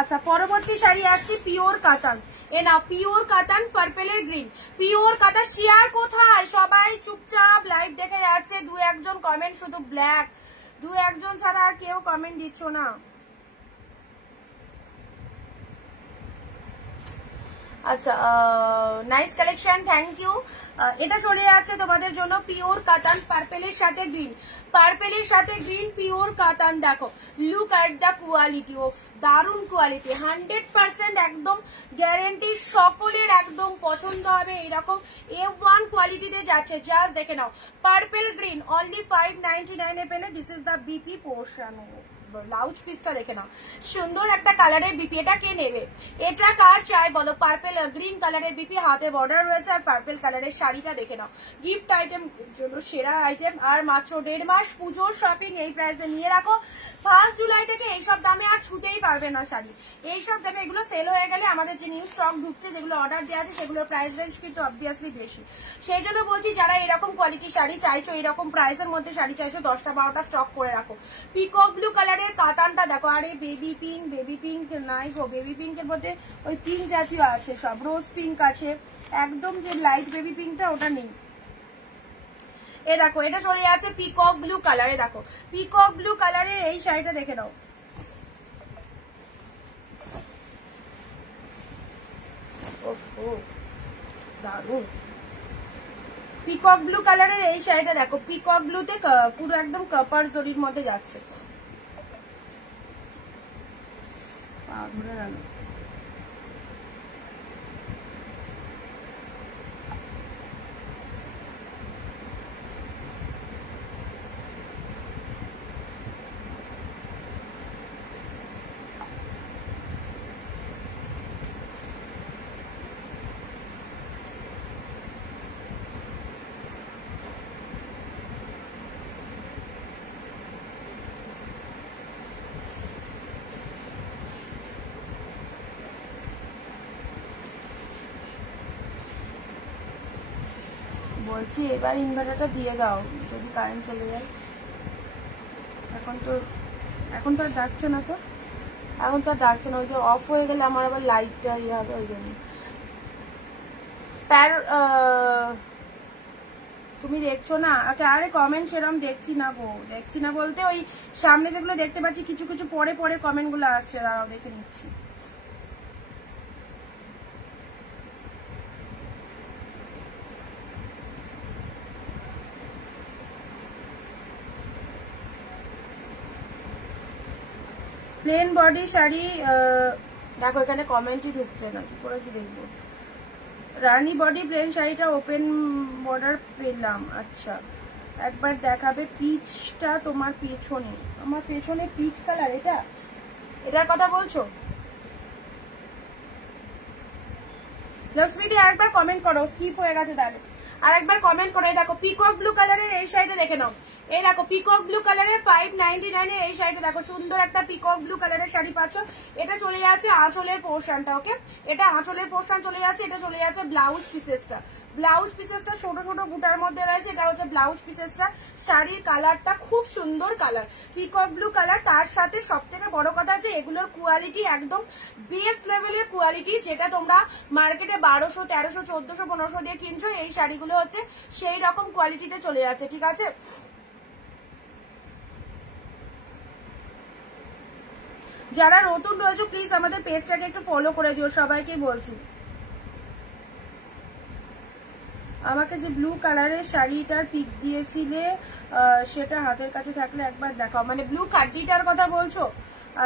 আচ্ছা পরবর্তী শাড়ি আসছে পিওর কাতান। এ না পিওর কাতান পার্পেলের গ্রিন, পিওর কাতান। শেয়ার কোথায়? সবাই চুপচাপ লাইভ দেখে যাচ্ছে, 2-1 কমেন্ট, শুধু ব্ল্যাক, 2-1 ছাড়া আর কেউ কমেন্ট দিচ্ছ না। আচ্ছা নাইস কালেকশন, থ্যাংক ইউ। এটা চলে যাচ্ছে তোমাদের জন্য পিওর কাতান পার্পেলের সাথে গ্রিন, পার্পেলের সাথে গ্রিন পিওর কাতান। দেখো look at the quality, of দারুন কোয়ালিটি, 100% একদম গ্যারেন্টি, সকলের একদম পছন্দ হবে। এইরকম A1 কোয়ালিটিতে যাচ্ছে, জাস্ট দেখে নাও। পার্পেল গ্রিন অনলি 599 এ পেলে। This is the BP portion. Blouse পিসটা দেখে নাও, সুন্দর একটা কালারের বিপি। এটা কে নেবে? এটা কার চাই বলো? পার্পেল গ্রিন কালারের বিপি, হাতে বর্ডার রয়েছে, আর পার্পেল কালারের শাড়িটা দেখে নাও। গিফট আইটেম জন্য সেরা আইটেম। আর মাত্র 1.5 মাস পুজোর শপিং এই প্রাইসে নিয়ে রাখো। 5 জুলাই থেকে এইসব দামে আর ছুতেই পারবে না শাড়ি, এইসব দামে। এগুলো সেল হয়ে গেলে আমাদের যে নিউ স্টক ঢুকছে, যেগুলো অর্ডার দেওয়া আছে, সেগুলোর প্রাইস রেঞ্জ কিন্তু অবভিয়াসলি বেশি। সেই জন্য বলছি যারা এরকম কোয়ালিটি শাড়ি চাইছো, এরকম প্রাইসের মধ্যে শাড়ি চাইছো, 10টা-12টা স্টক করে রাখো। পিকক ব্লু কালারের কাতানটা দেখো, আরে বেবি পিঙ্ক নাই গো, বেবি পিঙ্কের মধ্যে ওই পিঙ্ক জাতীয় আছে, সব রোজ পিঙ্ক আছে, একদম যে লাইট বেবি পিঙ্কটা ওটা নেই। এ দেখো এটা চলে যাচ্ছে পিকক ব্লু কালারে। দেখো পিকক ব্লু কালারের এই শাড়িটা দেখে নাও, দারুন। পিকক ব্লু কালারের এই শাড়িটা দেখো, পিকক ব্লুতে পুরো একদম কপার জরির মধ্যে যাচ্ছে। বলছি এবার ইনভার্টারটা দিয়ে দাও যদি কারেন্ট চলে যায়। এখন তো আর ডাকছে না, তো এখন তো আর ডাকছে না, ওই যে অফ হয়ে গেলে আমার আবার লাইটটা ইয়ে হবে, ওই জন্য। তুমি দেখছো না? আরে কমেন্ট সেরকম দেখছি না গো, দেখছি না বলতে ওই সামনে যেগুলো দেখতে পাচ্ছি কিছু কিছু পরে পরে কমেন্ট গুলো আসছে, দাঁড়াও দেখে নিচ্ছি। প্লেন বডি শাড়ি, দেখো এখানে কমেন্টই ঢুকছে না, কি করে কি দেখবো। রানী বডি প্লেন শাড়িটা ওপেন বর্ডার পেলাম, আচ্ছা একবার দেখাবে পিচটা তোমার পেছনে। আমার পেছনে পিচ কালার, এটার কথা বলছো? লক্ষ্মীদি আরেকবার কমেন্ট করো, স্কিপ হয়ে গেছে তাহলে। আরেকবার কমেন্ট করে দেখো পিকক ব্লু কালারের এই শাড়িটা দেখে নাও। এই দেখো পিকক ব্লু কালারের 599 এর এই শাড়িটা দেখো, সুন্দর একটা পিকক ব্লু কালারের শাড়ি পাচ্ছ। এটা চলে যাচ্ছে আঁচলের পোর্শনটা, ওকে এটা আঁচলের পোর্শন চলে যাচ্ছে। এটা চলে যাচ্ছে ব্লাউজ পিসেসটা। ব্লাউজ পিসেসটা ছোট ছোট বুটার মধ্যে রয়েছে, এটা হচ্ছে ব্লাউজ পিসেসটা। শাড়ির কালারটা খুব সুন্দর কালার, পিকক ব্লু কালার। তার সাথে সব থেকে বড় কথা আছে এগুলোর কোয়ালিটি একদম বেস্ট লেভেলের কোয়ালিটি, যেটা তোমরা মার্কেটে 1200, 1300, 1400, 1500 দিয়ে কিনছো, এই শাড়িগুলো হচ্ছে সেই রকম কোয়ালিটিতে চলে যাচ্ছে, ঠিক আছে। যারা নতুন রয়েছে প্লিজ আমাদের পেজটাকে একটু ফলো করে দিও, সবাইকে বলছি। আমাকে যে ব্লু কালারের শাড়িটার পিক দিয়েছিলে সেটা হাতের কাছে থাকলে একবার দেখাও, মানে ব্লু কাটিটার কথা বলছো?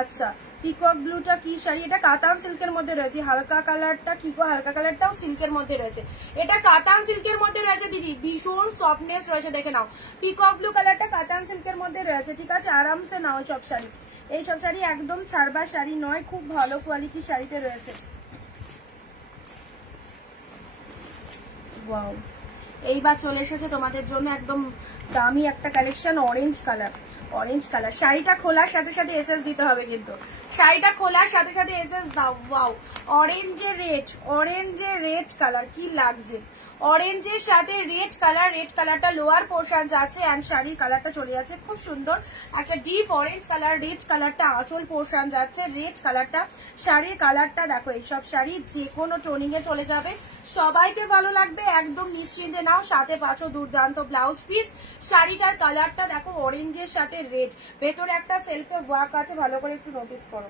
আচ্ছা পিকক ব্লুটা কি শাড়ি? এটা কাতান সিল্কের মধ্যে রয়েছে। হালকা কালারটা কি গো? হালকা কালারটাও সিল্কের মধ্যে রয়েছে। এটা কাতান সিল্কের মধ্যে রয়েছে দিদি, ভীষণ সফটনেস রয়েছে, দেখে নাও। পিকক ব্লু কালারটা কাতান সিল্কের মধ্যে রয়েছে, ঠিক আছে। আরামসে নাও সব শাড়ি, এই সব শাড়ি একদম ছাড়বার শাড়ি নয়, খুব ভালো কোয়ালিটির শাড়িতে রয়েছে। ওয়াও, এইবার চলে এসেছে তোমাদের জন্য একদম দামি একটা collection, orange colour. Orange colour শাড়িটা খোলার সাথে সাথে এসএস দিতে হবে, কিন্তু শাড়িটা খোলার সাথে সাথে এসএস দাও। ওয়াও, অরেঞ্জের রেড, অরেঞ্জের রেড কালার কি লাগছে। অরেঞ্জের সাথে রেড কালার, রেড কালারটা লোয়ার পোর্শন যাচ্ছে এন্ড শাড়ির কালারটা চলে যাচ্ছে খুব সুন্দর একটা ডিপ অরেঞ্জ কালার। রেড কালারটা আঁচল পোর্শন যাচ্ছে, রেড কালারটা শাড়ির কালারটা দেখো। এইসব শাড়ি যে কোনো টোনিং এ চলে যাবে, সবাইকে ভালো লাগবে, একদম নিশ্চিন্তে নাও। সাথে পাচ্ছ দুর্দান্ত ব্লাউজ পিস। শাড়িটার কালারটা দেখো অরেঞ্জের সাথে রেড, ভেতরে একটা সেলফে ওয়ার্ক আছে, ভালো করে একটু নোটিস করো,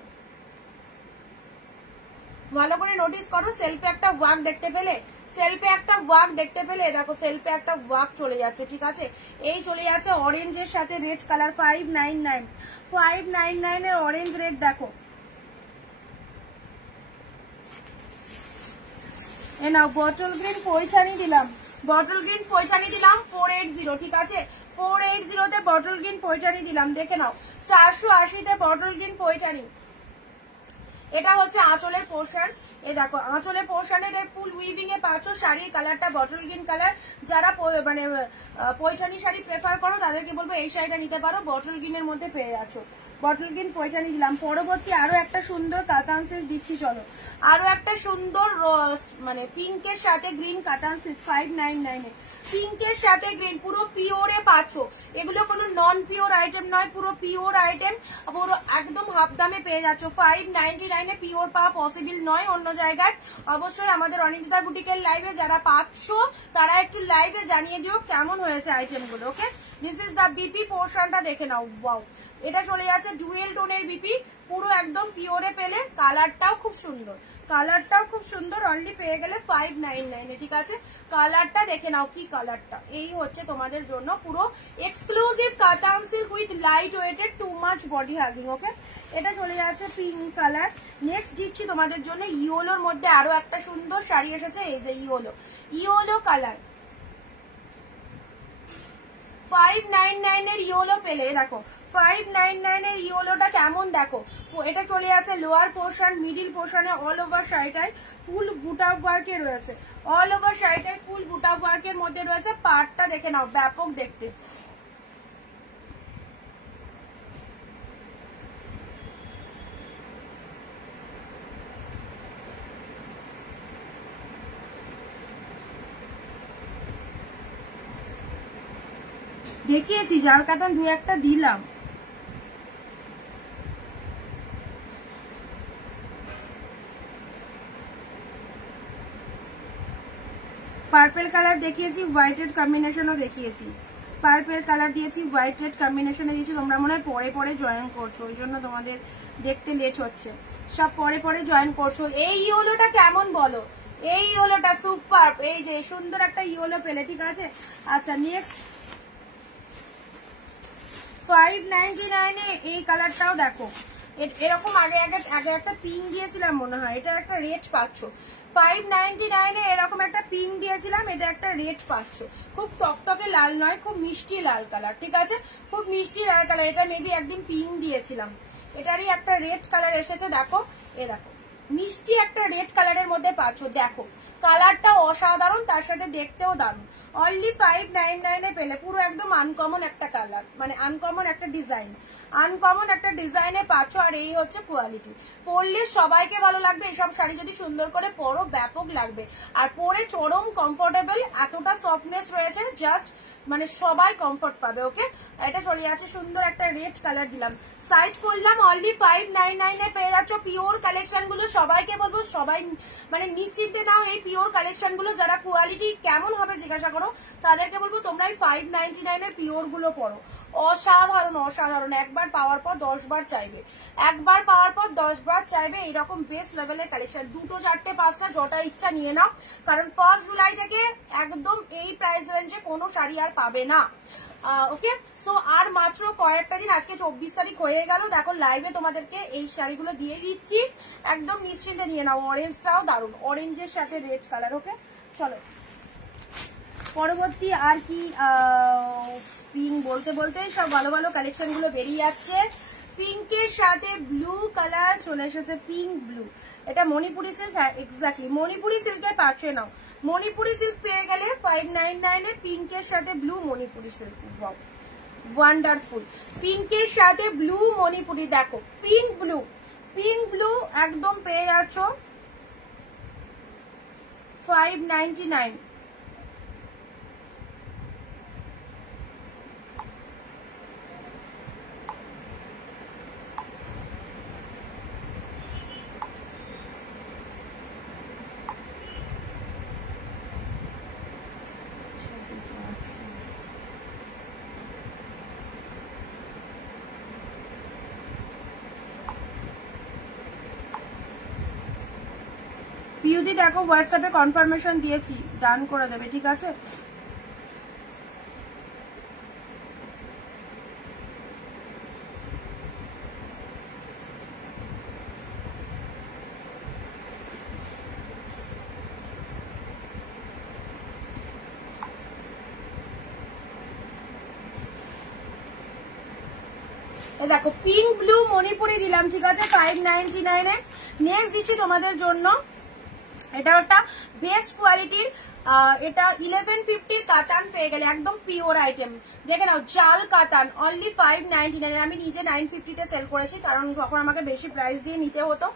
ভালো করে নোটিস করো। সেলফে একটা ওয়ার্ক দেখতে পেলে, সেলফে একটা ওয়ার্ক দেখতে পেলে, দেখো সেলফে একটা ওয়ার্ক চলে যাচ্ছে, ঠিক আছে। এই চলে যাচ্ছে অরেঞ্জের সাথে রেড কালার, 599, 599 এর অরেঞ্জ রেড দেখো। এ নাও বটল গ্রিন পয়ছানি দিলাম, বটল গ্রিন পয়ছানি দিলাম 480, ঠিক আছে। 480 তে বটল গ্রিন পয়ছানি দিলাম, দেখে নাও। 480 তে বটল গ্রিন পয়ছানি। এটা হচ্ছে আঁচলের পোর্শন, এই দেখো আঁচলের পোর্শনের ফুল উইভিং এ পাচ্ছ। শাড়ির কালারটা বটল গ্রিন কালার। যারা মানে পয়ঠানি শাড়ি প্রেফার করো তাদেরকে বলবো এই শাড়িটা নিতে পারো, বটল গ্রিনের মধ্যে পেয়ে যাচ্ছ। বটল গ্রিন পয়ঠানি দিলাম। পরবর্তী আরো একটা সুন্দর কাতান সিল্ক দিচ্ছি, চলো। আরো একটা সুন্দর মানে পিঙ্কের সাথে গ্রিন কাতান সিল্ক 599 এ। পিঙ্কের সাথে গ্রিন, পুরো পিওরে পাচ্ছ। এগুলো কোনো নন পিওর আইটেম নয়, পুরো পিওর আইটেম, পুরো একদম হাফ দামে পেয়ে যাচ্ছ। 599 এ পিওর পাওয়া পসিবল নয় অন্য জায়গায়। অবশ্যই আমাদের অনিন্দিতা বুটিকের লাইভে যারা পাচ্ছ তারা একটু লাইভে জানিয়ে দিও কেমন হয়েছে আইটেম গুলো, ওকে। দিস ইজ দা বিপি পোর্শনটা, দেখে নাও। ওয়াও, এটা চলে যাচ্ছে ডুয়েল টোনের বিপি, পুরো একদম পিওরে পেলে। কালারটাও খুব সুন্দর, কালারটাও খুব সুন্দর। অনলি পেয়ে গেলে 599 এ, ঠিক আছে। কালারটা দেখে নাও কি কালারটা। এই হচ্ছে তোমাদের জন্য পুরো exclusive katan silk with light weighted too much body hugging, okay. এটা চলে যাচ্ছে পিঙ্ক কালার। নেক্সট দিচ্ছি তোমাদের জন্য ইয়েলোর মধ্যে আরো একটা সুন্দর শাড়ি এসেছে, এই যে ইয়েলো, ইয়েলো কালার। 599 এর ইয়েলো পেলে, দেখো 599 এর ইয়েলোটা কেমন দেখো। এটা চলে যাচ্ছে লোয়ার পোর্শন, মিডিল পোর্শনে অল ওভার শাড়িটায় ফুল বুটা ওয়ার্কে রয়েছে। অল ওভার শাড়িটায় ফুল বুটা ওয়ার্কের মধ্যে রয়েছে। পার্টটা দেখে নাও, ব্যাপক দেখতে। দেখিয়েছি জাল কাতান দু একটা দিলাম। পার্পেল কালার দেখিয়েছি, হোয়াইট রেড কম্বিনেশনও দেখিয়েছি। পার্পেল কালার দিয়েছি, হোয়াইট রেড কম্বিনেশনে দিয়েছি। তোমরা মনে হয় পরে পরে জয়েন করছো, ওই জন্য তোমাদের দেখতে লেট হচ্ছে। সব পরে পরে জয়েন করছো। এই ইয়েলোটা কেমন বলো? এই ইয়েলোটা সুপার। এই যে সুন্দর একটা ইয়েলো পেলে, ঠিক আছে। আচ্ছা নেক্সট 599 এ এই কালারটাও দেখো। এরকম আগে একটা পিঙ্ক দিয়েছিলাম মনে হয়, এটা একটা রেড পাচ্ছ। 599 এ এরকম একটা পিঙ্ক দিয়েছিলাম, এটা একটা রেড পাচ্ছ। খুব টকটকে লাল নয়, খুব মিষ্টি লাল কালার, ঠিক আছে। খুব মিষ্টি লাল কালার। এটা মেবি একদিন পিঙ্ক দিয়েছিলাম, এটারই একটা রেড কালার এসেছে। দেখো এ দেখো মিষ্টি একটা রেড কালারের মধ্যে পাচ্ছ। দেখো কালারটা অসাধারণ, তার সাথে দেখতেও দারুণ। অনলি 599 এ পেলে। পুরো একদম আনকমন একটা কালার, মানে আনকমন একটা ডিজাইন, আনকমন একটা ডিজাইনে পাচ্ছ। আর এই হচ্ছে কোয়ালিটি। পরলে সবাইকে ভালো লাগবে। এইসব শাড়ি যদি সুন্দর করে পরো ব্যাপক লাগবে। আর পরে চরম কমফোর্টেবল, এতটা সফটনেস রয়েছে, জাস্ট মানে সবাই কমফোর্ট পাবে। ওকে, এটা চলে যাচ্ছে সুন্দর একটা রেড কালার দিলাম, সাইড করলাম। অনলি 599 এ পেয়ে যাচ্ছ পিওর কালেকশন গুলো। সবাইকে বলবো সবাই মানে নিশ্চিন্তে নাও এই পিওর কালেকশন গুলো। যারা কোয়ালিটি কেমন হবে জিজ্ঞাসা করো, তাদেরকে বলবো তোমরা এই 599 এর পিওর গুলো পরো। অসাধারণ অসাধারণ। একবার পাওয়ার পর 10 বার চাইবে, একবার পাওয়ার পর 10 বার চাইবে। এইরকম বেস্ট লেভেলের কালেকশন। 2টো 4টে 5টা যটা ইচ্ছা নিয়ে নাও, কারণ 1 জুলাই থেকে একদম এই প্রাইস রেঞ্জে কোনো শাড়ি আর পাবে না। ওকে, সো আর মাত্র কয়েকটা দিন, আজকে 24 তারিখ হয়ে গেল। দেখো লাইভে তোমাদেরকে এই শাড়িগুলো দিয়ে দিচ্ছি, একদম নিশ্চিন্তে নিয়ে নাও। অরেঞ্জটাও দারুণ, অরেঞ্জের সাথে রেড কালার। ওকে চলো পরবর্তী আর কি। পিঙ্ক বলতে বলতে সব ভালো ভালো কালেকশন গুলো বেরিয়ে যাচ্ছে। পিঙ্কের সাথে ব্লু কালার চলে এসেছে, পিঙ্ক ব্লু। এটা মণিপুরি সিল্ক, হ্যাঁ এক্স্যাক্টলি মণিপুরি সিল্কের পাচ্ছে নাও। মণিপুরি সিল্ক পেয়ে গেলে 599 এ পিঙ্কের সাথে ব্লু মণিপুরি সিল্ক। ওয়ান্ডারফুল। পিঙ্কের সাথে ব্লু মণিপুরি। দেখো পিঙ্ক ব্লু, পিঙ্ক ব্লু একদম পেয়ে যাচ্ছ 599। পিউদি দেখো হোয়াটসঅ্যাপে কনফার্মেশন দিয়েছি, ডান করে দেবে, ঠিক আছে। দেখো পিঙ্ক ব্লু মণিপুরি দিলাম, ঠিক আছে 599 এ। নেক্সট দিচ্ছি তোমাদের জন্য, এটা একটা বেস্ট কোয়ালিটির, এটা 1150 কাতান পেয়ে গেলে, একদম পিওর আইটেম। দেখে নাও জাল কাতান, অনলি 599। আমি নিজে 950 তে সেল করেছি, কারণ তখন আমাকে বেশি প্রাইস দিয়ে নিতে হতো।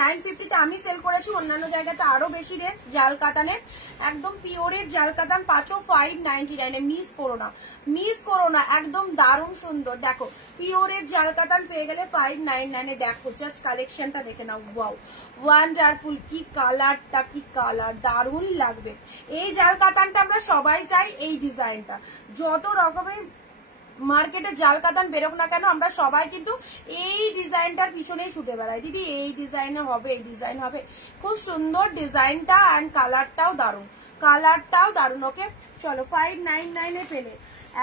950 তে আমি সেল করেছি, অন্যান্য জায়গাতে আরো বেশি রেট। জাল কাতানের একদম পিওরের জাল কাতান পাচ্ছ 599 এ। মিস করো না, মিস করো না, একদম দারুণ সুন্দর। দেখো পিওরের জাল কাতান পেয়ে গেলে 599 এ। দেখো জাস্ট কালেকশনটা দেখে নাও, ওয়াও ওয়ান্ডারফুল। কি কালারটা, কি কালার, দারুণ লাগবে। এই জাল কাতানটা আমরা সবাই চাই, এই ডিজাইনটা। যত রকমের মার্কেটে জাল কাতান বেরোক না কেন, আমরা সবাই কিন্তু এই ডিজাইনটার পিছনেই ছুটে বেড়াই। দিদি এই ডিজাইনে হবে, এই ডিজাইন হবে। খুব সুন্দর ডিজাইনটা, অ্যান্ড কালারটাও দারুণ, কালারটাও দারুণ। ওকে চলো 599 এ পেলে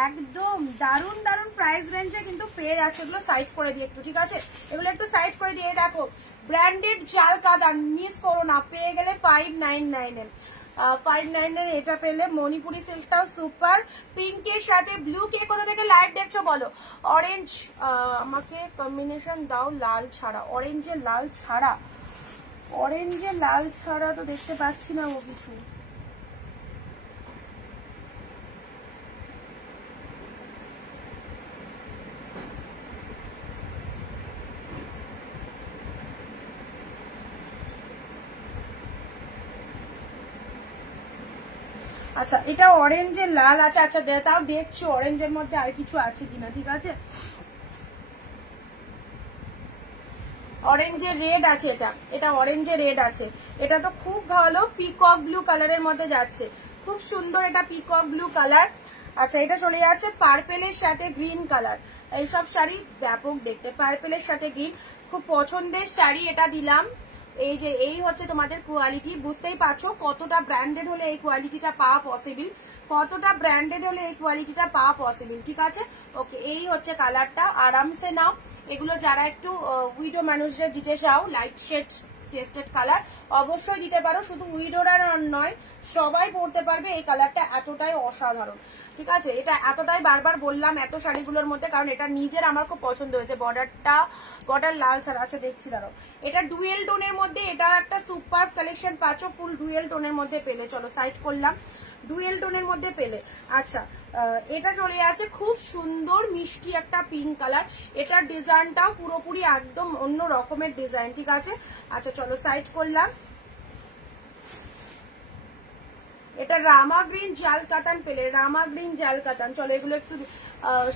একদম দারুণ দারুণ প্রাইস রেঞ্জে কিন্তু পেয়ে যাচ্ছে। এগুলো সাইড করে দিয়ে একটু, ঠিক আছে, এগুলো একটু সাইড করে দিয়ে। দেখো ব্র্যান্ডেড জাল কাতান, মিস করো না, পেয়ে গেলে 599 এ। 599 এটা পেলে। মণিপুরি সিল্কটাও সুপার। পিঙ্কের সাথে ব্লু। কে কোথা থেকে লাইভ দেখছো বলো। অরেঞ্জ আমাকে কম্বিনেশন দাও, লাল ছাড়া, অরেঞ্জের লাল ছাড়া, অরেঞ্জের লাল ছাড়া তো দেখতে পাচ্ছি না ও কিছু। আচ্ছা এটা অরেঞ্জের লাল আছে, আচ্ছা তাও দেখছি অরেঞ্জের মধ্যে আর কিছু আছে কিনা, ঠিক আছে। অরেঞ্জের রেড আছে, এটা অরেঞ্জের রেড আছে। এটা তো খুব ভালো, পিকক ব্লু কালারের মধ্যে যাচ্ছে, খুব সুন্দর, এটা পিকক ব্লু কালার। আচ্ছা এটা চলে যাচ্ছে পার্পেলের সাথে গ্রিন কালার। এইসব শাড়ি ব্যাপক দেখতে, পার্পেলের সাথে গ্রিন, খুব পছন্দের শাড়ি এটা দিলাম। এই যে এই হচ্ছে তোমাদের কোয়ালিটি, বুঝতেই পারছো কতটা ব্র্যান্ডেড হলে এই কোয়ালিটিটা পাওয়া পসিবল, কতটা ব্র্যান্ডেড হলে এই কোয়ালিটিটা পাওয়া পসিবল। ঠিক আছে, ওকে এই হচ্ছে কালারটা, আরামসে নাও। এগুলো যারা একটু উইডো মানুষদের দিতে চাও, লাইট শেড টেস্টেড কালার, অবশ্যই দিতে পারো। শুধু উইডোরা নয়, সবাই পরতে পারবে। এই কালারটা এতটাই অসাধারণ, ঠিক আছে, এটা এতটাই বারবার বললাম এত শাড়িগুলোর মধ্যে, কারণ এটা নিজের আমার খুব পছন্দ হয়েছে। বর্ডার লাল ছাড়া আছে, দেখছি দাঁড়াও। এটা ডুয়েল টোনের মধ্যে, এটা একটা সুপার কালেকশন পাচ্ছ, ফুল ডুয়েল টোনের মধ্যে পেলে। চলো সাইড করলাম, ডুয়েল টোনের মধ্যে পেলে। আচ্ছা এটা চলে আছে খুব সুন্দর মিষ্টি একটা পিঙ্ক কালার, এটার ডিজাইনটাও পুরোপুরি একদম অন্য রকমের ডিজাইন। ঠিক আছে, আচ্ছা চলো সাইড করলাম। এটা রামা গ্রিন জাল কাতান পেলে, রামা গ্রিন জাল কাতান। চলো এগুলো একটু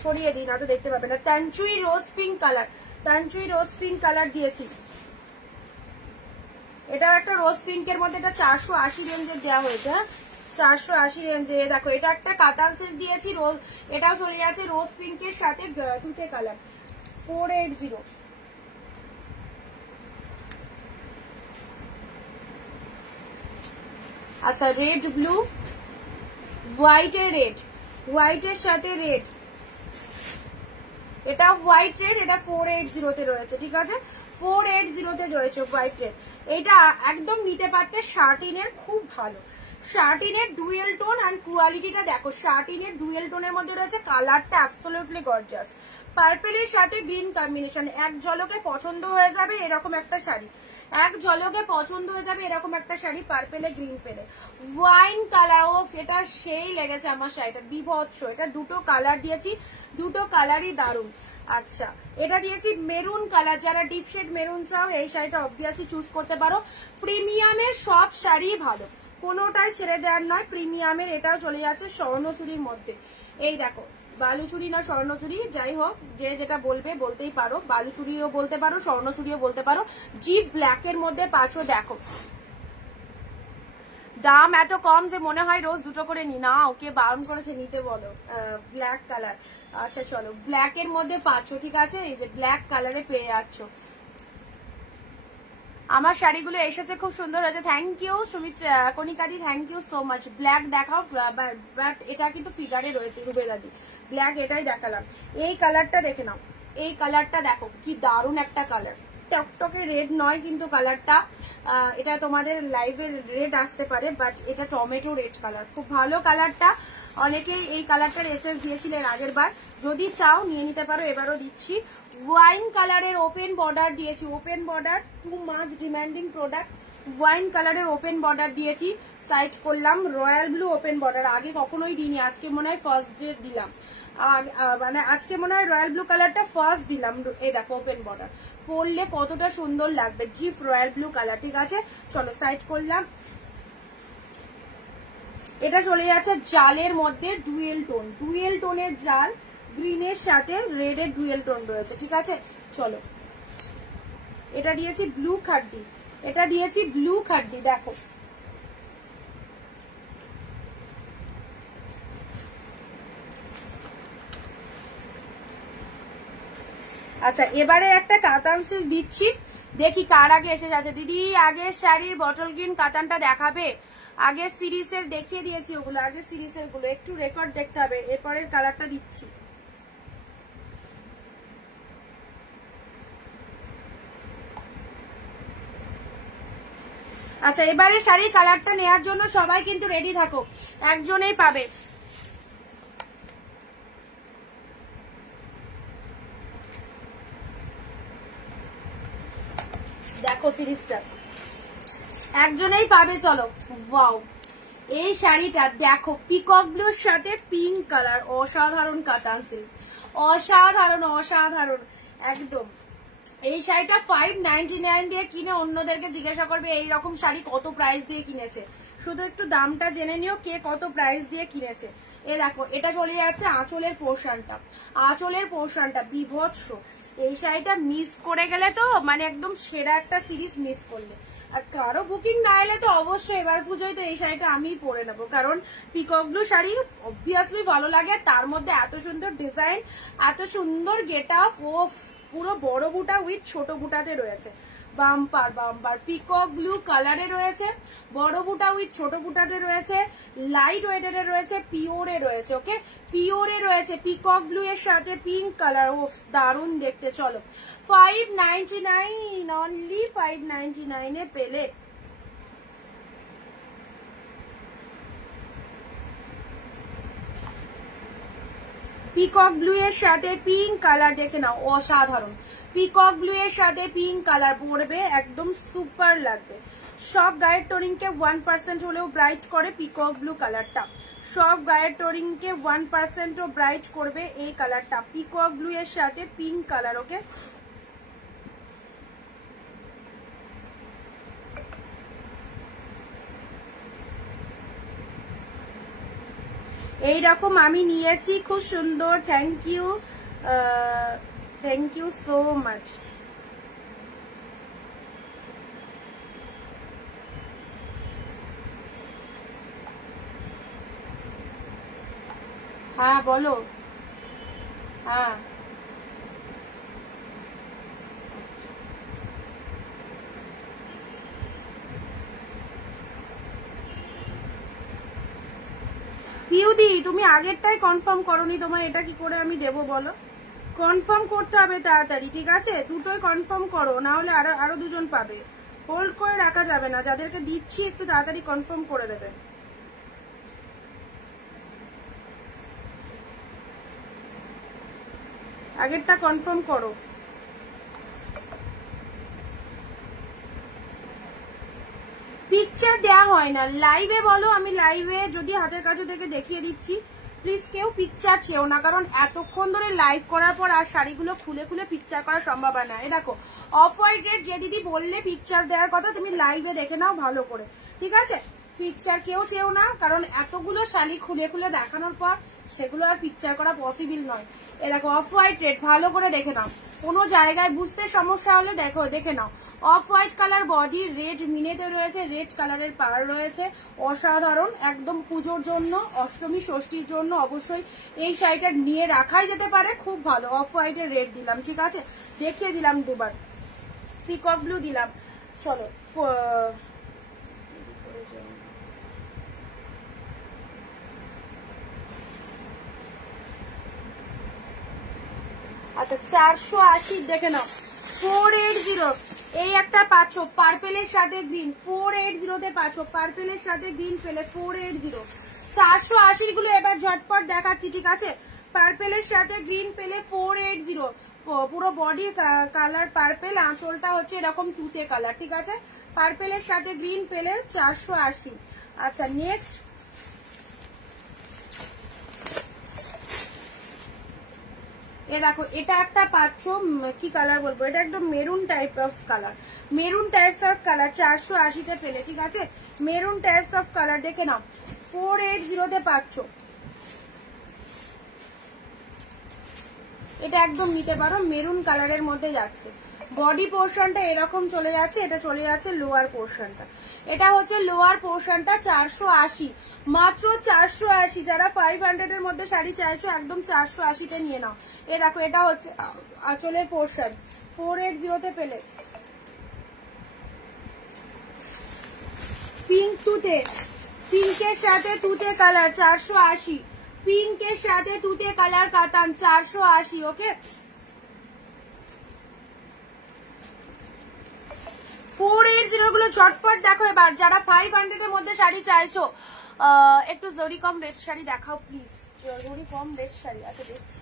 সরিয়ে দিই, না তো দেখতে পাবে না। Tanchoi rose pink colour, Tanchoi rose pink colour দিয়েছি। এটা একটা রোজ পিঙ্কের মধ্যে, এটা 480 রেঞ্জের দেওয়া হয়েছে। 480 রেঞ্জে। দেখো এটা একটা কাতান সিল্ক দিয়েছি রোজ, এটাও চলে যাচ্ছে রোজ পিঙ্কের সাথে দুটো কালার, 480। আচ্ছা রেড ব্লু, হোয়াইটের রেড, হোয়াইটের সাথে রেড, এটা হোয়াইট রেড, এটা 480 রয়েছে। ঠিক আছে, 480 রয়েছে হোয়াইট রেড। এটা একদম নিতে পারতে, শার্টিনের খুব ভালো, শার্টিনের ডুয়েল টোন অ্যান্ড কোয়ালিটিটা দেখো। শার্টিনের ডুয়েল টোনের মধ্যে রয়েছে, কালারটা অ্যাবসলিউটলি গর্জিয়াস। পার্পেলের সাথে গ্রিন কম্বিনেশন, এক ঝলকে পছন্দ হয়ে যাবে এরকম একটা শাড়ি, এক ঝলকে পছন্দ হয়ে যাবে এরকম একটা শাড়ি, পার্পেলে গ্রিন পেলে। ওয়াইন কালার, ও এটা সেই লেগেছে আমার শাড়িটা, বিভৎস। এটা দুটো কালার দিয়েছি, দুটো কালারই দারুণ। আচ্ছা এটা দিয়েছি মেরুন কালার, যারা ডিপ শেড মেরুন চাও এই শাড়িটা অবভিয়াসলি চুজ করতে পারো। প্রিমিয়ামের সব শাড়ি ভালো, কোনোটাই ছেড়ে দেওয়ার নয়, প্রিমিয়ামের। এটাও চলে যাচ্ছে স্বর্ণচুরির মধ্যে। এই দেখো বালুচুরি না স্বর্ণচুরি, যাই হোক যে যেটা বলবে বলতেই পারো, বালুচুরিও বলতে পারো, স্বর্ণচুরিও বলতে পারো। জিপ ব্ল্যাকের মধ্যে পাঁচও, দেখো দাম এত কম যে মনে হয় রোজ দুটো করে নি, না ওকে বারণ করেছে নিতে, বলো ব্ল্যাক কালার। আচ্ছা চলো ব্ল্যাকের মধ্যে পাচ্ছ, ঠিক আছে, এই যে ব্ল্যাক কালারে পেয়ে যাচ্ছ। আমার শাড়িগুলো এসেছে, খুব সুন্দর হয়েছে, থ্যাংক ইউ সুমিত কণিকাদি, thank you so much. Black দেখাও, বাট এটা কিন্তু ফিগারে রয়েছে রুবেলাদি, ব্ল্যাক এটাই দেখালাম। এই কালারটা দেখে নাও, এই কালারটা দেখো কি দারুণ একটা কালার, টকটকে রেড নয় কিন্তু কালারটা, এটা তোমাদের লাইভে রেড আসতে পারে, বাট এটা টমেটো রেড কালার, খুব ভালো কালারটা। অনেকেই এই কালারটার এসএস দিয়েছিলেন আগের বার, যদি চাও নিয়ে নিতে পারো, এবারও দিচ্ছি। ওয়াইন কালারের ওপেন বর্ডার দিয়েছি, open border too much demanding product, wine কালারের ওপেন বর্ডার দিয়েছি। সাইড করলাম রয়্যাল ব্লু ওপেন বর্ডার, আগে কখনোই দিইনি, আজকে মনে হয় ফার্স্ট ডে দিলাম, মানে আজকে মনে হয় রয়্যাল ব্লু কালারটা ফার্স্ট দিলাম। এই দেখো ওপেন বর্ডার, পরলে কতটা সুন্দর লাগবে, জিপ রয়্যাল ব্লু কালার। ঠিক আছে চলো সাইড করলাম। এটা চলে যাচ্ছে জালের মধ্যে ডুয়েল টোন, ডুয়েল টোনের জাল, গ্রিনের সাথে রেডের ডুয়েল টোন রয়েছে। ঠিক আছে চলো, এটা দিয়েছি ব্লু খাড্ডি, এটা দিয়েছি ব্লু খাড্ডি, দেখো আচ্ছা এবারে একটা কাতান সিল্ক দিচ্ছি, দেখি কার আগে এসে যাচ্ছে। দিদি আগের শাড়ির বটল গ্রিন কাতানটা দেখাবে, আগের সিরিজের দেখিয়ে দিয়েছি ওগুলো, আগের সিরিজের গুলো একটু রেকর্ড দেখতে হবে, এরপরের কালারটা দিচ্ছি। আচ্ছা এবারে শাড়ির কালারটা নেওয়ার জন্য সবাই কিন্তু রেডি থাকো, একজনেই পাবে। দেখো সিরিজটা একজনেই পাবে, চলো। ওয়াও এই শাড়িটা দেখো, পিকক ব্লুর সাথে পিঙ্ক কালার, অসাধারণ কাতান সিল্ক, অসাধারণ অসাধারণ একদম। এই শাড়িটা 599 দিয়ে কিনে অন্যদেরকে জিজ্ঞাসা করবে এইরকম শাড়ি কত প্রাইস দিয়ে কিনেছে, শুধু একটু দামটা জেনে নিও কে কত প্রাইস দিয়ে কিনেছে। এ দেখো এটা চলে যাচ্ছে আঁচলের পোর্শনটা, আঁচলের পোর্শনটা বিভৎস। এই শাড়িটা মিস করে গেলে তো মানে একদম সেরা একটা সিরিজ মিস করলে। আর কারো বুকিং না এলে তো অবশ্যই এবার পুজোয় তো এই শাড়িটা আমিই পরে নেবো, কারণ পিকক ব্লু শাড়ি অবভিয়াসলি ভালো লাগে, তার মধ্যে এত সুন্দর ডিজাইন, এত সুন্দর গেট আপ, ও পুরো বড় বুটা উইথ ছোট বুটাতে রয়েছে, বাম্পার বাম্পার। পিকক ব্লু কালারে রয়েছে, বড় বুটা উইথ ছোট বুটাতে রয়েছে, লাইট ওয়েটেড রয়েছে, পিওরে রয়েছে, ওকে পিওরে রয়েছে, পিকক ব্লু এর সাথে পিঙ্ক কালার, ও দারুণ দেখতে। চলো 599 অনলি 599 এ পেলে। পিকক ব্লু এর সাথে পিঙ্ক কালার দেখে নাও, অসাধারণ। পিকক ব্লু এর সাথে পিঙ্ক কালার পরবে, একদম সুপার লাগবে। সব গায়ের টোনিং কে 1% হলেও ব্রাইট করে পিকক ব্লু কালারটা, সব গায়ের টোনিং কে 1% ও ব্রাইট করবে এই কালারটা, পিকক ব্লু এর সাথে পিঙ্ক কালার, ওকে। এইরকম আমি নিয়েছি, খুব সুন্দর। Thank you so much. হ্যাঁ বলো। হ্যাঁ পিউদি তুমি আগেরটাই কনফার্ম করোনি, তোমার এটা কি করে আমি দেবো বলো? কনফার্ম করতে হবে তাড়াতাড়ি, ঠিক আছে? দুটোই কনফার্ম করো, না হলে আরো দুজন পাবে। হোল্ড করে রাখা যাবে না, যাদেরকে দিচ্ছি একটু তাড়াতাড়ি কনফার্ম করে দেবে। আগেরটা কনফার্ম করো। পিকচার দেয়া হয় না লাইভে, বলো আমি লাইভে যদি হাতের কাছে থেকে দেখিয়ে দিচ্ছি। প্লিজ কেউ পিকচার চেও না, কারণ এতক্ষণ ধরে লাইভ করার পর আর শাড়িগুলো খুলে খুলে পিকচার করা সম্ভব না। এই দেখো অফ হোয়াইট রেড যে দিদি বললে পিকচার দেওয়ার কথা, তুমি লাইভে দেখে নাও ভালো করে, ঠিক আছে? পিকচার কেউ চেও না, কারণ এতগুলো শাড়ি খুলে খুলে দেখানোর পর সেগুলো আর পিকচার করা পসিবল নয়। এ দেখো অফ হোয়াইট রেড, ভালো করে দেখে নাও, কোনো জায়গায় বুঝতে সমস্যা হলে দেখে নাও। Off white colour body, red মিনেতে রয়েছে, রেড কালারের পার রয়েছে, অসাধারণ। একদম পুজোর জন্য, অষ্টমী ষষ্ঠীর জন্য অবশ্যই এই শাড়িটা নিয়ে রাখাই যেতে পারে, খুব ভালো। অফ হোয়াইটের রেড দিলাম, ঠিক আছে, দেখিয়ে দিলাম দুবার। পিকক ব্লু দিলাম। চলো আচ্ছা 480 দেখে নাও, 480 এই একটা পাচ্ছ পার্পেলের সাথে গ্রিন, 480 তে পাচ্ছ পার্পেলের সাথে গ্রিন পেলে 480। 480 গুলো এবার ঝটপট দেখাচ্ছি, ঠিক আছে? পার্পেলের সাথে গ্রিন পেলে 480, পুরো বডি কালার পার্পেল, আঁচলটা হচ্ছে এরকম তুতে কালার, ঠিক আছে? পার্পেলের সাথে গ্রিন পেলে 480। আচ্ছা নেক্সট এ দেখো, এটা একটা পাচ্ছ কি কালার বলবো, এটা একদম maroon type of colour, maroon types of colour 480 তে পেলে, ঠিক আছে? মেরুন টাইপস অফ কালার দেখে নাও, 480 তে পাচ্ছ। এটা একদম নিতে পারো, মেরুন কালারের মধ্যে যাচ্ছে। বডি পোর্শনটা এরকম চলে যাচ্ছে, এটা চলে যাচ্ছে লোয়ার পোর্শনটা, এটা হচ্ছে লোয়ার পোর্শনটা 480, মাত্র 480। যারা 500 এর মধ্যে শাড়ি চাইছো একদম 480 তে নিয়ে নাও। এ দেখো এটা হচ্ছে আঁচলের পোর্শন, 480 তে পেলে। পিঙ্ক তুতে, পিঙ্কের সাথে তুতে কালার 480, পিঙ্কের সাথে তুতে কালার কাতান 480, ওকে? 480 গুলো ঝটপট দেখো এবার। যারা 500 এর মধ্যে শাড়ি চাইছো, একটু জরি কম রেট শাড়ি দেখাও প্লিজ, জরি কম রেট শাড়ি। আচ্ছা দেখছি,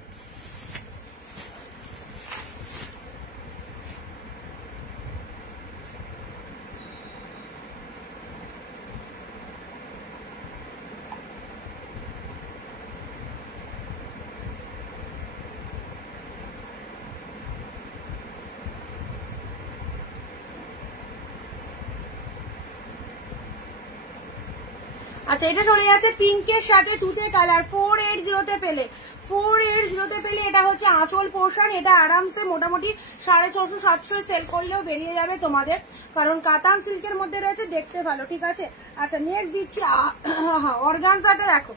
আচ্ছা এটা চলে যাচ্ছে পিঙ্কের সাথে তুতে কালার, 480 পেলে, 480 পেলে। এটা হচ্ছে আঁচল পোর্শন, এটা আরামসে মোটামুটি 650-700 সেল করলেও বেরিয়ে যাবে তোমাদের, কারণ কাতান সিল্কের মধ্যে রয়েছে, দেখতে ভালো, ঠিক আছে। আচ্ছা নেক্সট দিচ্ছি অর্গানজাটা দেখো,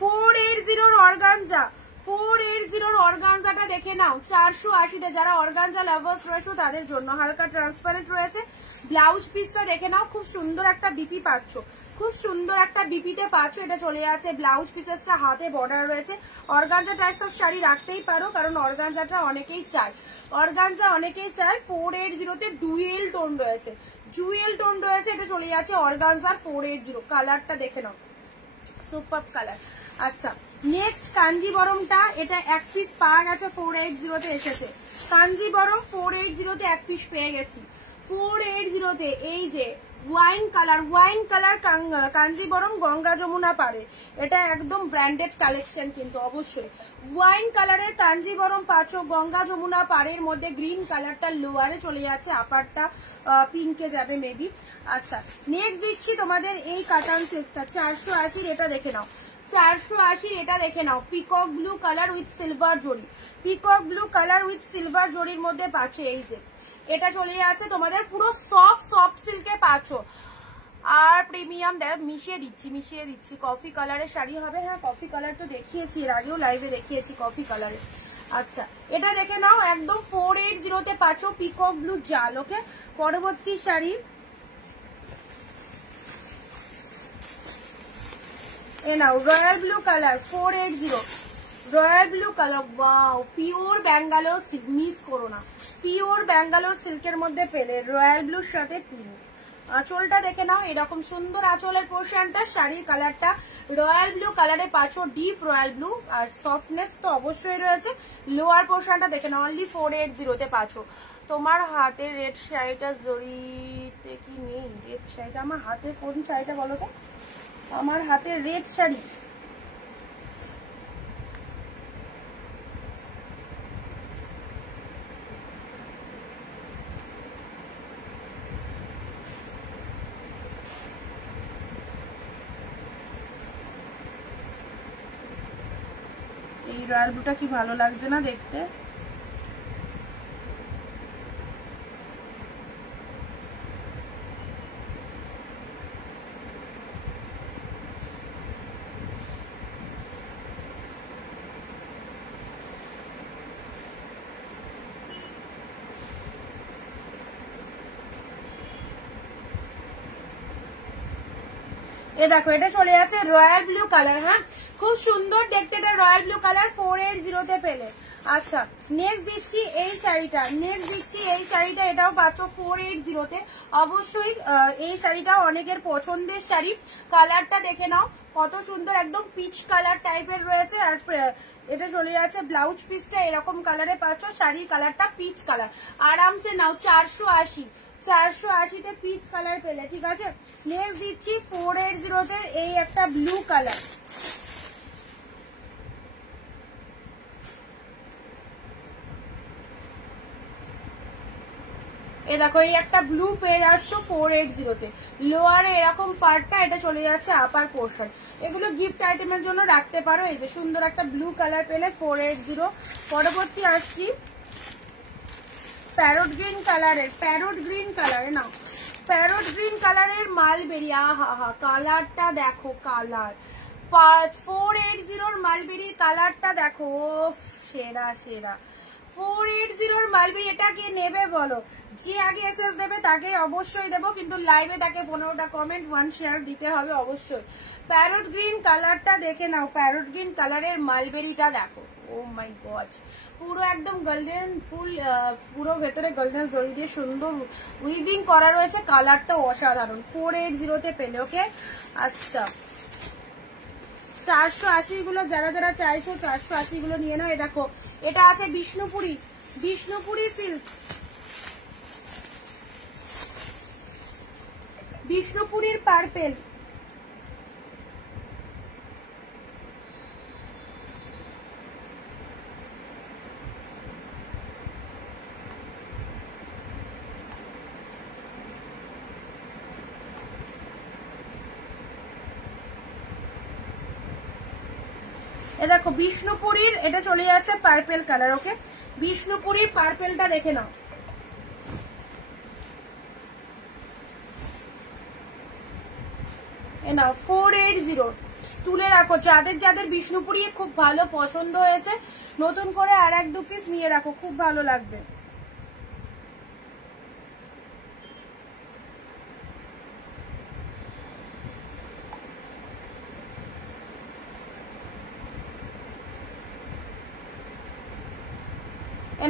480 অর্গানজা, 480 অর্গানজাটা দেখে নাও, 480-তে। যারা অর্গানজা লাভার্স রয়েছে তাদের জন্য হালকা ট্রান্সপারেন্ট রয়েছে। ব্লাউজ পিসটা দেখে নাও, খুব সুন্দর একটা বিপি পাচ্ছ, খুব সুন্দর একটা বিপিতে পাচ্ছ। এটা চলে যাচ্ছে ব্লাউজ পিসেসটা, হাতে বর্ডার রয়েছে। অর্গানজা টাইপস অফ শাড়ি রাখতেই পারো, কারণ অর্গানজাটা অনেকেই চায়, অর্গানজা অনেকেই চায়। 480-তে ডুয়েল টোন রয়েছে, ডুয়েল টোন রয়েছে। এটা চলে যাচ্ছে অর্গানজার 480। কালারটা দেখে নাও, সুপার কালার। আচ্ছা নেক্সট কাঞ্জিবরমটা, এটা এক পিস পাওয়া গেছে, 480-তে এসেছে। কাঞ্জিবরম 480-তে এক পিস পেয়ে গেছি, 480-তে। এই যে wine colour, wine colour Kanjeevaram Ganga Jamuna পারে, এটা একদম ব্র্যান্ডেড কালেকশন কিন্তু অবশ্যই। ওয়াইন কালারের কাঞ্জিবরম পাচ্ছ গঙ্গা যমুনা পাড়ের মধ্যে। গ্রিন কালারটা লোয়ারে চলে যাচ্ছে, আপারটা পিঙ্কে যাবে মেবি। আচ্ছা নেক্সট দিচ্ছি তোমাদের এই কাটান সিল্কটা, 480, এটা দেখে নাও, 480 এটা দেখে নাও। Peacock blue colour with silver zari, peacock blue colour with silver জরির মধ্যে পাচ্ছে। এই যে এটা চলে যাচ্ছে তোমাদের পুরো সফট সিল্কে পাচ্ছ, আর প্রিমিয়াম মিশিয়ে দিচ্ছি। কফি কালারের শাড়ি হবে, হ্যাঁ কফি কালার তো দেখিয়েছি এর আগেও লাইভে দেখিয়েছি কফি কালারের। আচ্ছা এটা দেখে নাও, একদম 480-তে পাচ্ছ পিকক ব্লু জাল। ওকে পরবর্তী শাড়ি এ নাও, royal blue colour 480, royal blue colour. Wow, pure Bangalore silk, miss করো না, পিওর ব্যাঙ্গালোর সিল্কের মধ্যে পেলে রয়্যাল ব্লুর সাথে পিঙ্ক। আঁচলটা দেখে নাও, এরকম সুন্দর আঁচলের পোর্শনটা, শাড়ির কালারটা রয়্যাল ব্লু কালারে পাচ্ছ, ডিপ রয়্যাল ব্লু, আর সফটনেস তো অবশ্যই রয়েছে। লোয়ার পোর্শনটা দেখে নাও, অনলি 480-তে পাচ্ছ। তোমার হাতে রেড শাড়িটা জড়িতে কি নেই? রেড শাড়িটা আমার হাতে, কোন শাড়িটা বলো তো? আমার হাতে রেড শাড়ি, এই রয়্যাল ব্লুটা কি ভালো লাগছে না দেখতে? এ দেখো এটা চলে যাচ্ছে রয়্যাল ব্লু কালার, হ্যাঁ খুব সুন্দর দেখতে, এটা রয়্যাল ব্লু কালার 480-তে পেলে। আচ্ছা নেক্সট দিচ্ছি এই শাড়িটা, এটাও পাচ্ছ 480-তে। অবশ্যই এই শাড়িটা অনেকের পছন্দের শাড়ি। কালারটা দেখে নাও কত সুন্দর, একদম পিচ কালার টাইপের রয়েছে। আর এটা চলে যাচ্ছে ব্লাউজ পিসটা এরকম কালারে পাচ্ছ, শাড়ির কালারটা পিচ কালার। আরামসে নাও, 480-তে পিচ কালার পেলে, ঠিক আছে। নেক্সট দিচ্ছি 480-তে এই একটা ব্লু কালার, এই দেখো এই একটা ব্লু পেয়ে যাচ্ছ 480-তে। লোয়ারে এরকম পার্টটা, এটা চলে যাচ্ছে আপার পোর্শন। এগুলো গিফট আইটেমের জন্য রাখতে পারো। এই যে সুন্দর একটা ব্লু কালার পেলে 480। পরবর্তী আসছি প্যারট গ্রিন কালারের, নাও প্যারট গ্রিন কালারের মালবেরি। আহা হা, কালারটা দেখো, কালার 480-র মালবেরির কালারটা দেখো, সেরা 480-র মালবেরি। এটা কে নেবে বলো? যে আগে এসএস দেবে তাকে অবশ্যই দেবো, কিন্তু লাইভে তাকে 15টা কমেন্ট 1 শেয়ার দিতে হবে অবশ্যই। প্যারট গ্রিন কালারটা দেখে নাও, প্যারট গ্রিন কালারের মালবেরিটা দেখো, ও মাই গড, পুরো একদম গোল্ডেন ফুল, পুরো ভেতরে গোল্ডেন জরি দিয়ে সুন্দর উইভিং করা রয়েছে। কালারটা অসাধারণ, 480-তে পেলে। ওকে আচ্ছা 480 গুলো যারা চাইছো 480 গুলো নিয়ে নাও। দেখো এটা আছে বিষ্ণুপুরি সিল্ক, বিষ্ণুপুরীর পার্পেল। দেখো বিষ্ণুপুরীর, এটা চলে যাচ্ছে পার্পেল কালার। ওকে, বিষ্ণুপুরীর পার্পেলটা দেখে নাও। না 480 তুলে রাখো। যাদের যাদের বিষ্ণুপুরি খুব ভালো পছন্দ হয়েছে নতুন করে আর 1-2 পিস নিয়ে রাখো, খুব ভালো লাগবে।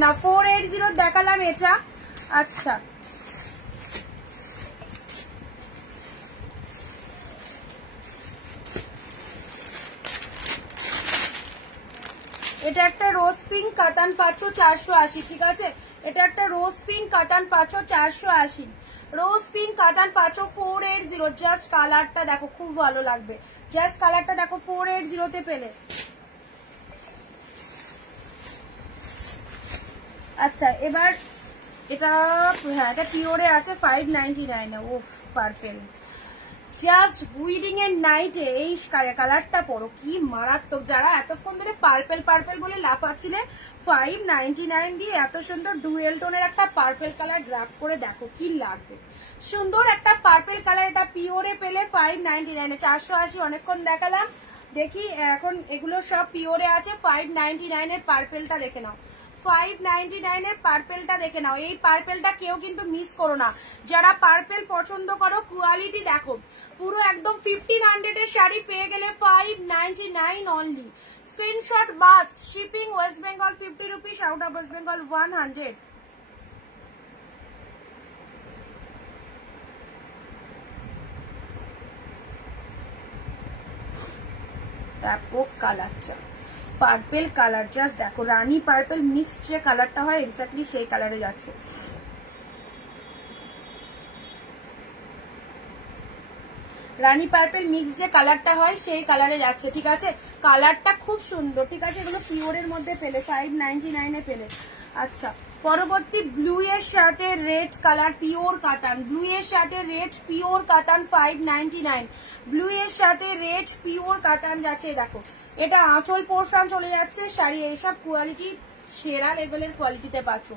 না 480 দেখালাম এটা। আচ্ছা এটা একটা রোজ পিঙ্ক কাতান পাচ্ছ 480, ঠিক আছে? এটা একটা রোজ পিঙ্ক কাতান পাচ্ছ 480, রোজ পিঙ্ক কাতান পাচ্ছ 480। জাস্ট কালারটা দেখো, খুব ভালো লাগবে। জাস্ট কালারটা দেখো 480 তে পেলে। আচ্ছা এবার এটা, হ্যাঁ এটা পিওরে আছে 599 এ। ওফ পার্পেল, জাস্ট উইডিং এর নাইটে এই কালারটা পরো, কি মারাত্মক। যারা এতক্ষণ ধরে পার্পেল পার্পেল বলে লাফাচ্ছিলে, 599 দিয়ে এত সুন্দর ডুয়েল টোনের একটা পার্পেল কালার গ্রাফ করে দেখো কি লাগবে। সুন্দর একটা পার্পেল কালার, এটা পিওরে পেলে 599 এ। 480 অনেকক্ষণ দেখালাম, দেখি এখন এগুলো সব পিওরে আছে। 599 এর পার্পেলটা দেখে নাও, 599 এর পার্পেলটা দেখে নাও। এই পার্পেলটা কেউ কিন্তু মিস করো না। যারা পার্পেল পছন্দ করো, কোয়ালিটি দেখো, পুরো একদম 1500 এর শাড়ি পেয়ে গেলে 599 only. Screenshot must, shipping West Bengal 50 rupees, out of West Bengal 100। ব্যাপক কালারটা, পার্পেল কালার, জাস্ট দেখো রানী পার্পেল মিক্সড যে কালারটা হয় এক্স্যাক্টলি সেই কালারে যাচ্ছে। রানী পার্পেল মিক্স যে কালারটা হয় সেই কালারে যাচ্ছে, ঠিক আছে? কালারটা খুব সুন্দর, ঠিক আছে? এগুলো পিওরের মধ্যে পেলে 599 এ পেলে। আচ্ছা পরবর্তী ব্লু এর সাথে রেড কালার পিওর কাতান, ব্লু এর সাথে রেড পিওর কাতান 599, ব্লু এর সাথে রেড পিওর কাতান যাচ্ছে। দেখো এটা আঁচল পোর্শন চলে যাচ্ছে, শাড়ি এইসব কোয়ালিটি সেরা লেভেলের কোয়ালিটিতে পাচ্ছ।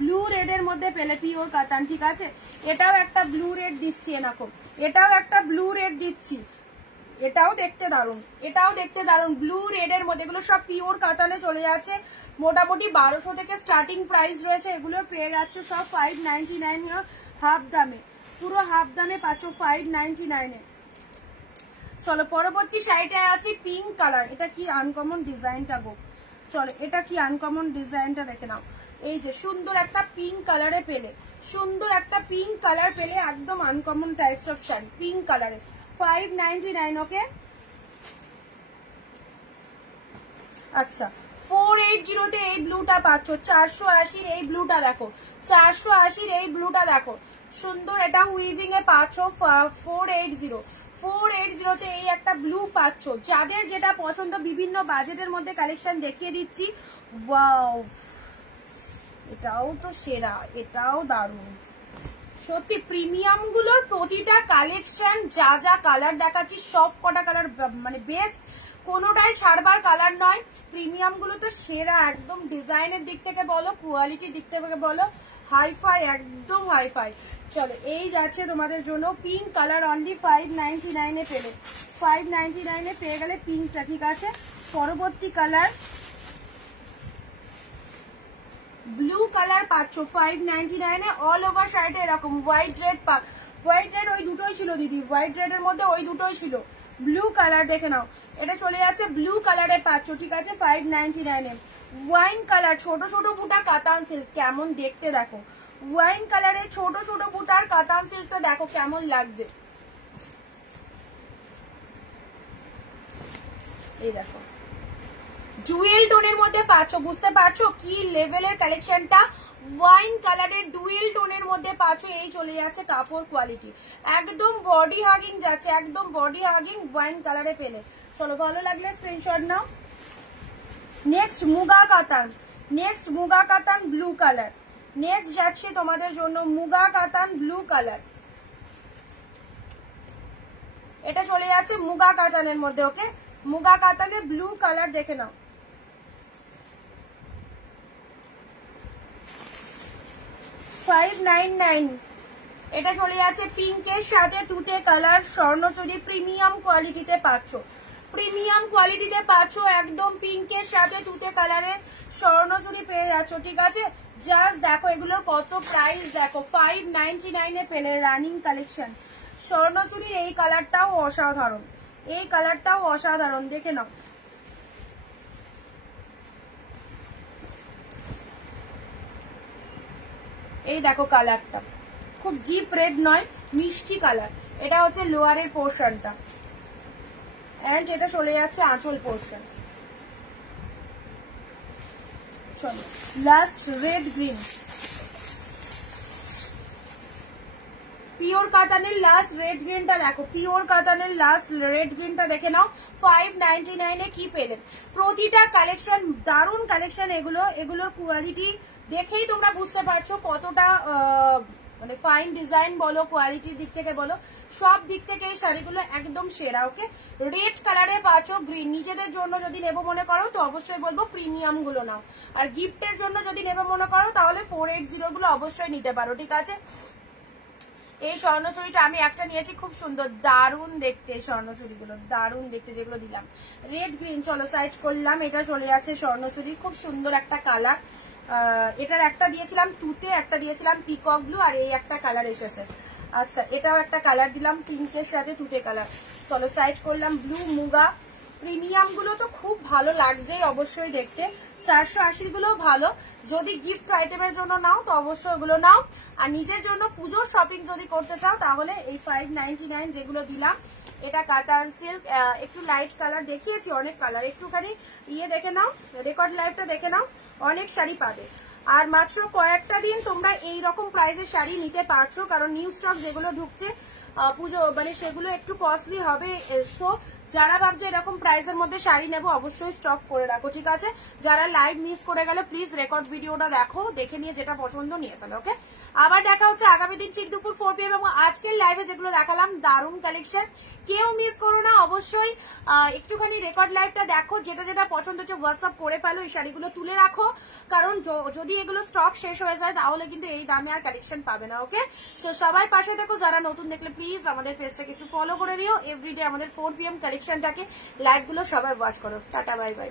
ব্লু রেড এর মধ্যে পেলে পিওর কাতান, ঠিক আছে? এটাও একটা ব্লু রেড দিচ্ছি, এরকম এটাও একটা ব্লু রেড দিচ্ছি, এটাও দেখতে দারুণ, এটাও দেখতে দারুণ। ব্লু রেড এর মধ্যে এগুলো সব পিওর কাতানে চলে যাচ্ছে। মোটামুটি 1200 থেকে স্টার্টিং প্রাইস রয়েছে। এগুলো পেয়ে যাচ্ছ সব 599 হাফ দামে, পুরো হাফ দামে পাচ্ছ 599 এ। চলো পরবর্তী শাড়িটায় আসি, পিঙ্ক কালার। এটা কি আনকমন ডিজাইনটা গো, চলো এটা কি আনকমন ডিজাইনটা দেখে নাও। এই যে সুন্দর একটা পিঙ্ক কালারে পেলে, সুন্দর একটা পিঙ্ক কালার পেলে, একদম uncommon types of sari pink কালারে 599। ওকে আচ্ছা 480 তে এই ব্লুটা পাচ্ছ, 480 এই ব্লুটা দেখো, 480 এই ব্লুটা দেখো, সুন্দর। এটা উইভিং এ পাচ্ছ 480 তে এই একটা ব্লু পাচ্ছ। যাদের যেটা পছন্দ, বিভিন্ন বাজেটের মধ্যে কালেকশন দেখিয়ে দিচ্ছি। ওয়াও এটাও তো সেরা, এটাও দারুণ সত্যি। প্রিমিয়াম গুলোর প্রতিটা কালেকশন, যা যা কালার দেখাচ্ছি সব কটা কালার মানে বেস্ট, কোনোটাই ছাড়বার কালার নয়। প্রিমিয়াম গুলো তো সেরা একদম, ডিজাইনের দিক থেকে বলো, কোয়ালিটির দিক থেকে বলো, হাইফাই, একদম হাইফাই। চলো এই যাচ্ছে তোমাদের জন্য পিঙ্ক কালার, অনলি 599 এ পেলে, 599 এ পেয়ে গেলে পিঙ্কটা, ঠিক আছে? পরবর্তী কালার ব্লু কালার পাচ্ছ 599 এ। অল ওভার শাড়িটা এরকম হোয়াইট রেড, হোয়াইট রেড ওই দুটোই ছিল দিদি, হোয়াইট রেড এর মধ্যে ওই দুটোই ছিল। ব্লু কালার দেখে নাও, এটা চলে যাচ্ছে ব্লু কালারে পাচ্ছ, ঠিক আছে? 599 এ। ওয়াইন কালার, ছোট ছোট বুটা কাতান সিল্ক, কেমন দেখতে দেখো। ওয়াইন কালারে ছোট ছোট বুটার কাতান সিল্কটা দেখো কেমন লাগছে। এই দেখো ডুয়েল টোনের মধ্যে পাচ্ছ, বুঝতে পারছো কি লেভেলের কালেকশনটা? ওয়াইন কালারের ডুয়েল টোনের মধ্যে পাচ্ছ। এই চলে যাচ্ছে কাপড় কোয়ালিটি, একদম বডি হাগিং যাচ্ছে, একদম বডি হাগিং ওয়াইন কালারে পেলে। চলো ভালো লাগলে স্ক্রিনশট নাও। নেক্সট মুগা কাতান, নেক্সট মুগা কাতান ব্লু কালার, নেক্সট যাচ্ছে তোমাদের জন্য মুগা কাতান ব্লু কালার। এটা চলে যাচ্ছে মুগা কাতানের মধ্যে। ওকে মুগা কাতানে ব্লু কালার দেখে নাও, $599। এটা চলে যাচ্ছে পিঙ্কের সাথে তুতে কালার, স্বর্ণচুরি প্রিমিয়াম কোয়ালিটিতে পাচ্ছ, প্রিমিয়াম কোয়ালিটিতে পাচ্ছ, একদম পিঙ্কের সাথে তুতে কালারের স্বর্ণচুরি পেয়ে যাচ্ছ, ঠিক আছে। জাস্ট দেখো এগুলোর কত প্রাইস, দেখো 599 পেলে রানিং কালেকশন। স্বর্ণচুরির এই কালারটাও অসাধারণ, এই কালারটাও অসাধারণ, দেখে নাও। এই দেখো কালারটা খুব ডিপ রেড নয়, মিষ্টি কালার। এটা হচ্ছে লোয়ারের পোর্শনটা, এন্ড এটা চলে যাচ্ছে আঁচল পোর্শন। চলো লাস্ট রেড গ্রিন, পিওর কাতানের লাস্ট রেড গ্রিনটা দেখো, পিওর কাতানের লাস্ট রেড গ্রিনটা দেখে নাও। 599 কি পেলে? প্রতিটা কালেকশন দারুণ কালেকশন, এগুলোর কোয়ালিটি দেখেই তোমরা বুঝতে পারছো কতটা মানে ফাইন ডিজাইন বলো, কোয়ালিটির দিক থেকে বলো, সব দিক থেকে এই শাড়িগুলো একদম সেরা। ওকে, রেড কালারে পাচ্ছ গ্রিন। নিজেদের জন্য যদি নেবো মনে করো তো অবশ্যই বলবো প্রিমিয়াম গুলো নাও, আর গিফটের জন্য যদি নেবো মনে করো তাহলে 480 গুলো অবশ্যই নিতে পারো, ঠিক আছে। এই স্বর্ণচুরিটা আমি একটা নিয়েছি, খুব সুন্দর, দারুণ দেখতে স্বর্ণচুরিগুলো, দারুণ দেখতে যেগুলো দিলাম। রেড গ্রিন চলো সাইড করলাম। এটা চলে যাচ্ছে স্বর্ণচুরি, খুব সুন্দর একটা কালার। এটার একটা দিয়েছিলাম তুতে, একটা দিয়েছিলাম পিকক ব্লু, আর এই একটা কালার এসেছে। আচ্ছা, এটাও একটা কালার দিলাম পিঙ্কের সাথে তুতে কালার। চলো সাইড করলাম। ব্লু মুগা প্রিমিয়াম গুলো তো খুব ভালো লাগছে অবশ্যই দেখতে, 480 গুলো ভালো। যদি গিফট আইটেমের জন্য নাও তো অবশ্যই ওগুলো নাও, আর নিজের জন্য পুজোর শপিং যদি করতে চাও তাহলে এই 599 যেগুলো দিলাম। এটা কাতান সিল্ক, একটু লাইট কালার দেখিয়েছি, অনেক কালার, একটুখানি ইয়ে দেখে নাও, রেকর্ড লাইভটা দেখে নাও, অনেক শাড়ি পাবে। আর মাত্র কয়েকটা দিন তোমরা এই রকম প্রাইসের শাড়ি নিতে পারছো, কারণ নিউ স্টক যেগুলো ঢুকছে পুজো মানে সেগুলো একটু কস্টলি হবে। সো যারা ভাবছো এরকম প্রাইসের মধ্যে শাড়ি নেবো অবশ্যই স্টক করে রাখো, ঠিক আছে। যারা লাইভ মিস করে গেল প্লিজ রেকর্ড ভিডিওটা দেখো, দেখে নিয়ে যেটা পছন্দ নিয়ে ফেলো। ওকে, আবার দেখা হচ্ছে আগামী দিন ঠিক দুপুর 4 PM, এবং আজকের লাইভে যেগুলো দেখালাম দারুণ কালেকশন, কেউ মিস করো না। অবশ্যই একটুখানি রেকর্ড লাইভটা দেখো, যেটা যেটা পছন্দ হচ্ছে হোয়াটসঅ্যাপ করে ফেলো, এই শাড়িগুলো তুলে রাখো, কারণ যদি এগুলো স্টক শেষ হয়ে যায় তাহলে কিন্তু এই দামে আর কালেকশন পাবে না। ওকে, সবাই পাশে দেখো। যারা নতুন দেখলে প্লিজ আমাদের পেজটাকে একটু ফলো করে দিও। এভরিডে আমাদের 4 PM কালেকশনটাকে লাইভগুলো সবাই ওয়াচ করো। Tata, bye bye.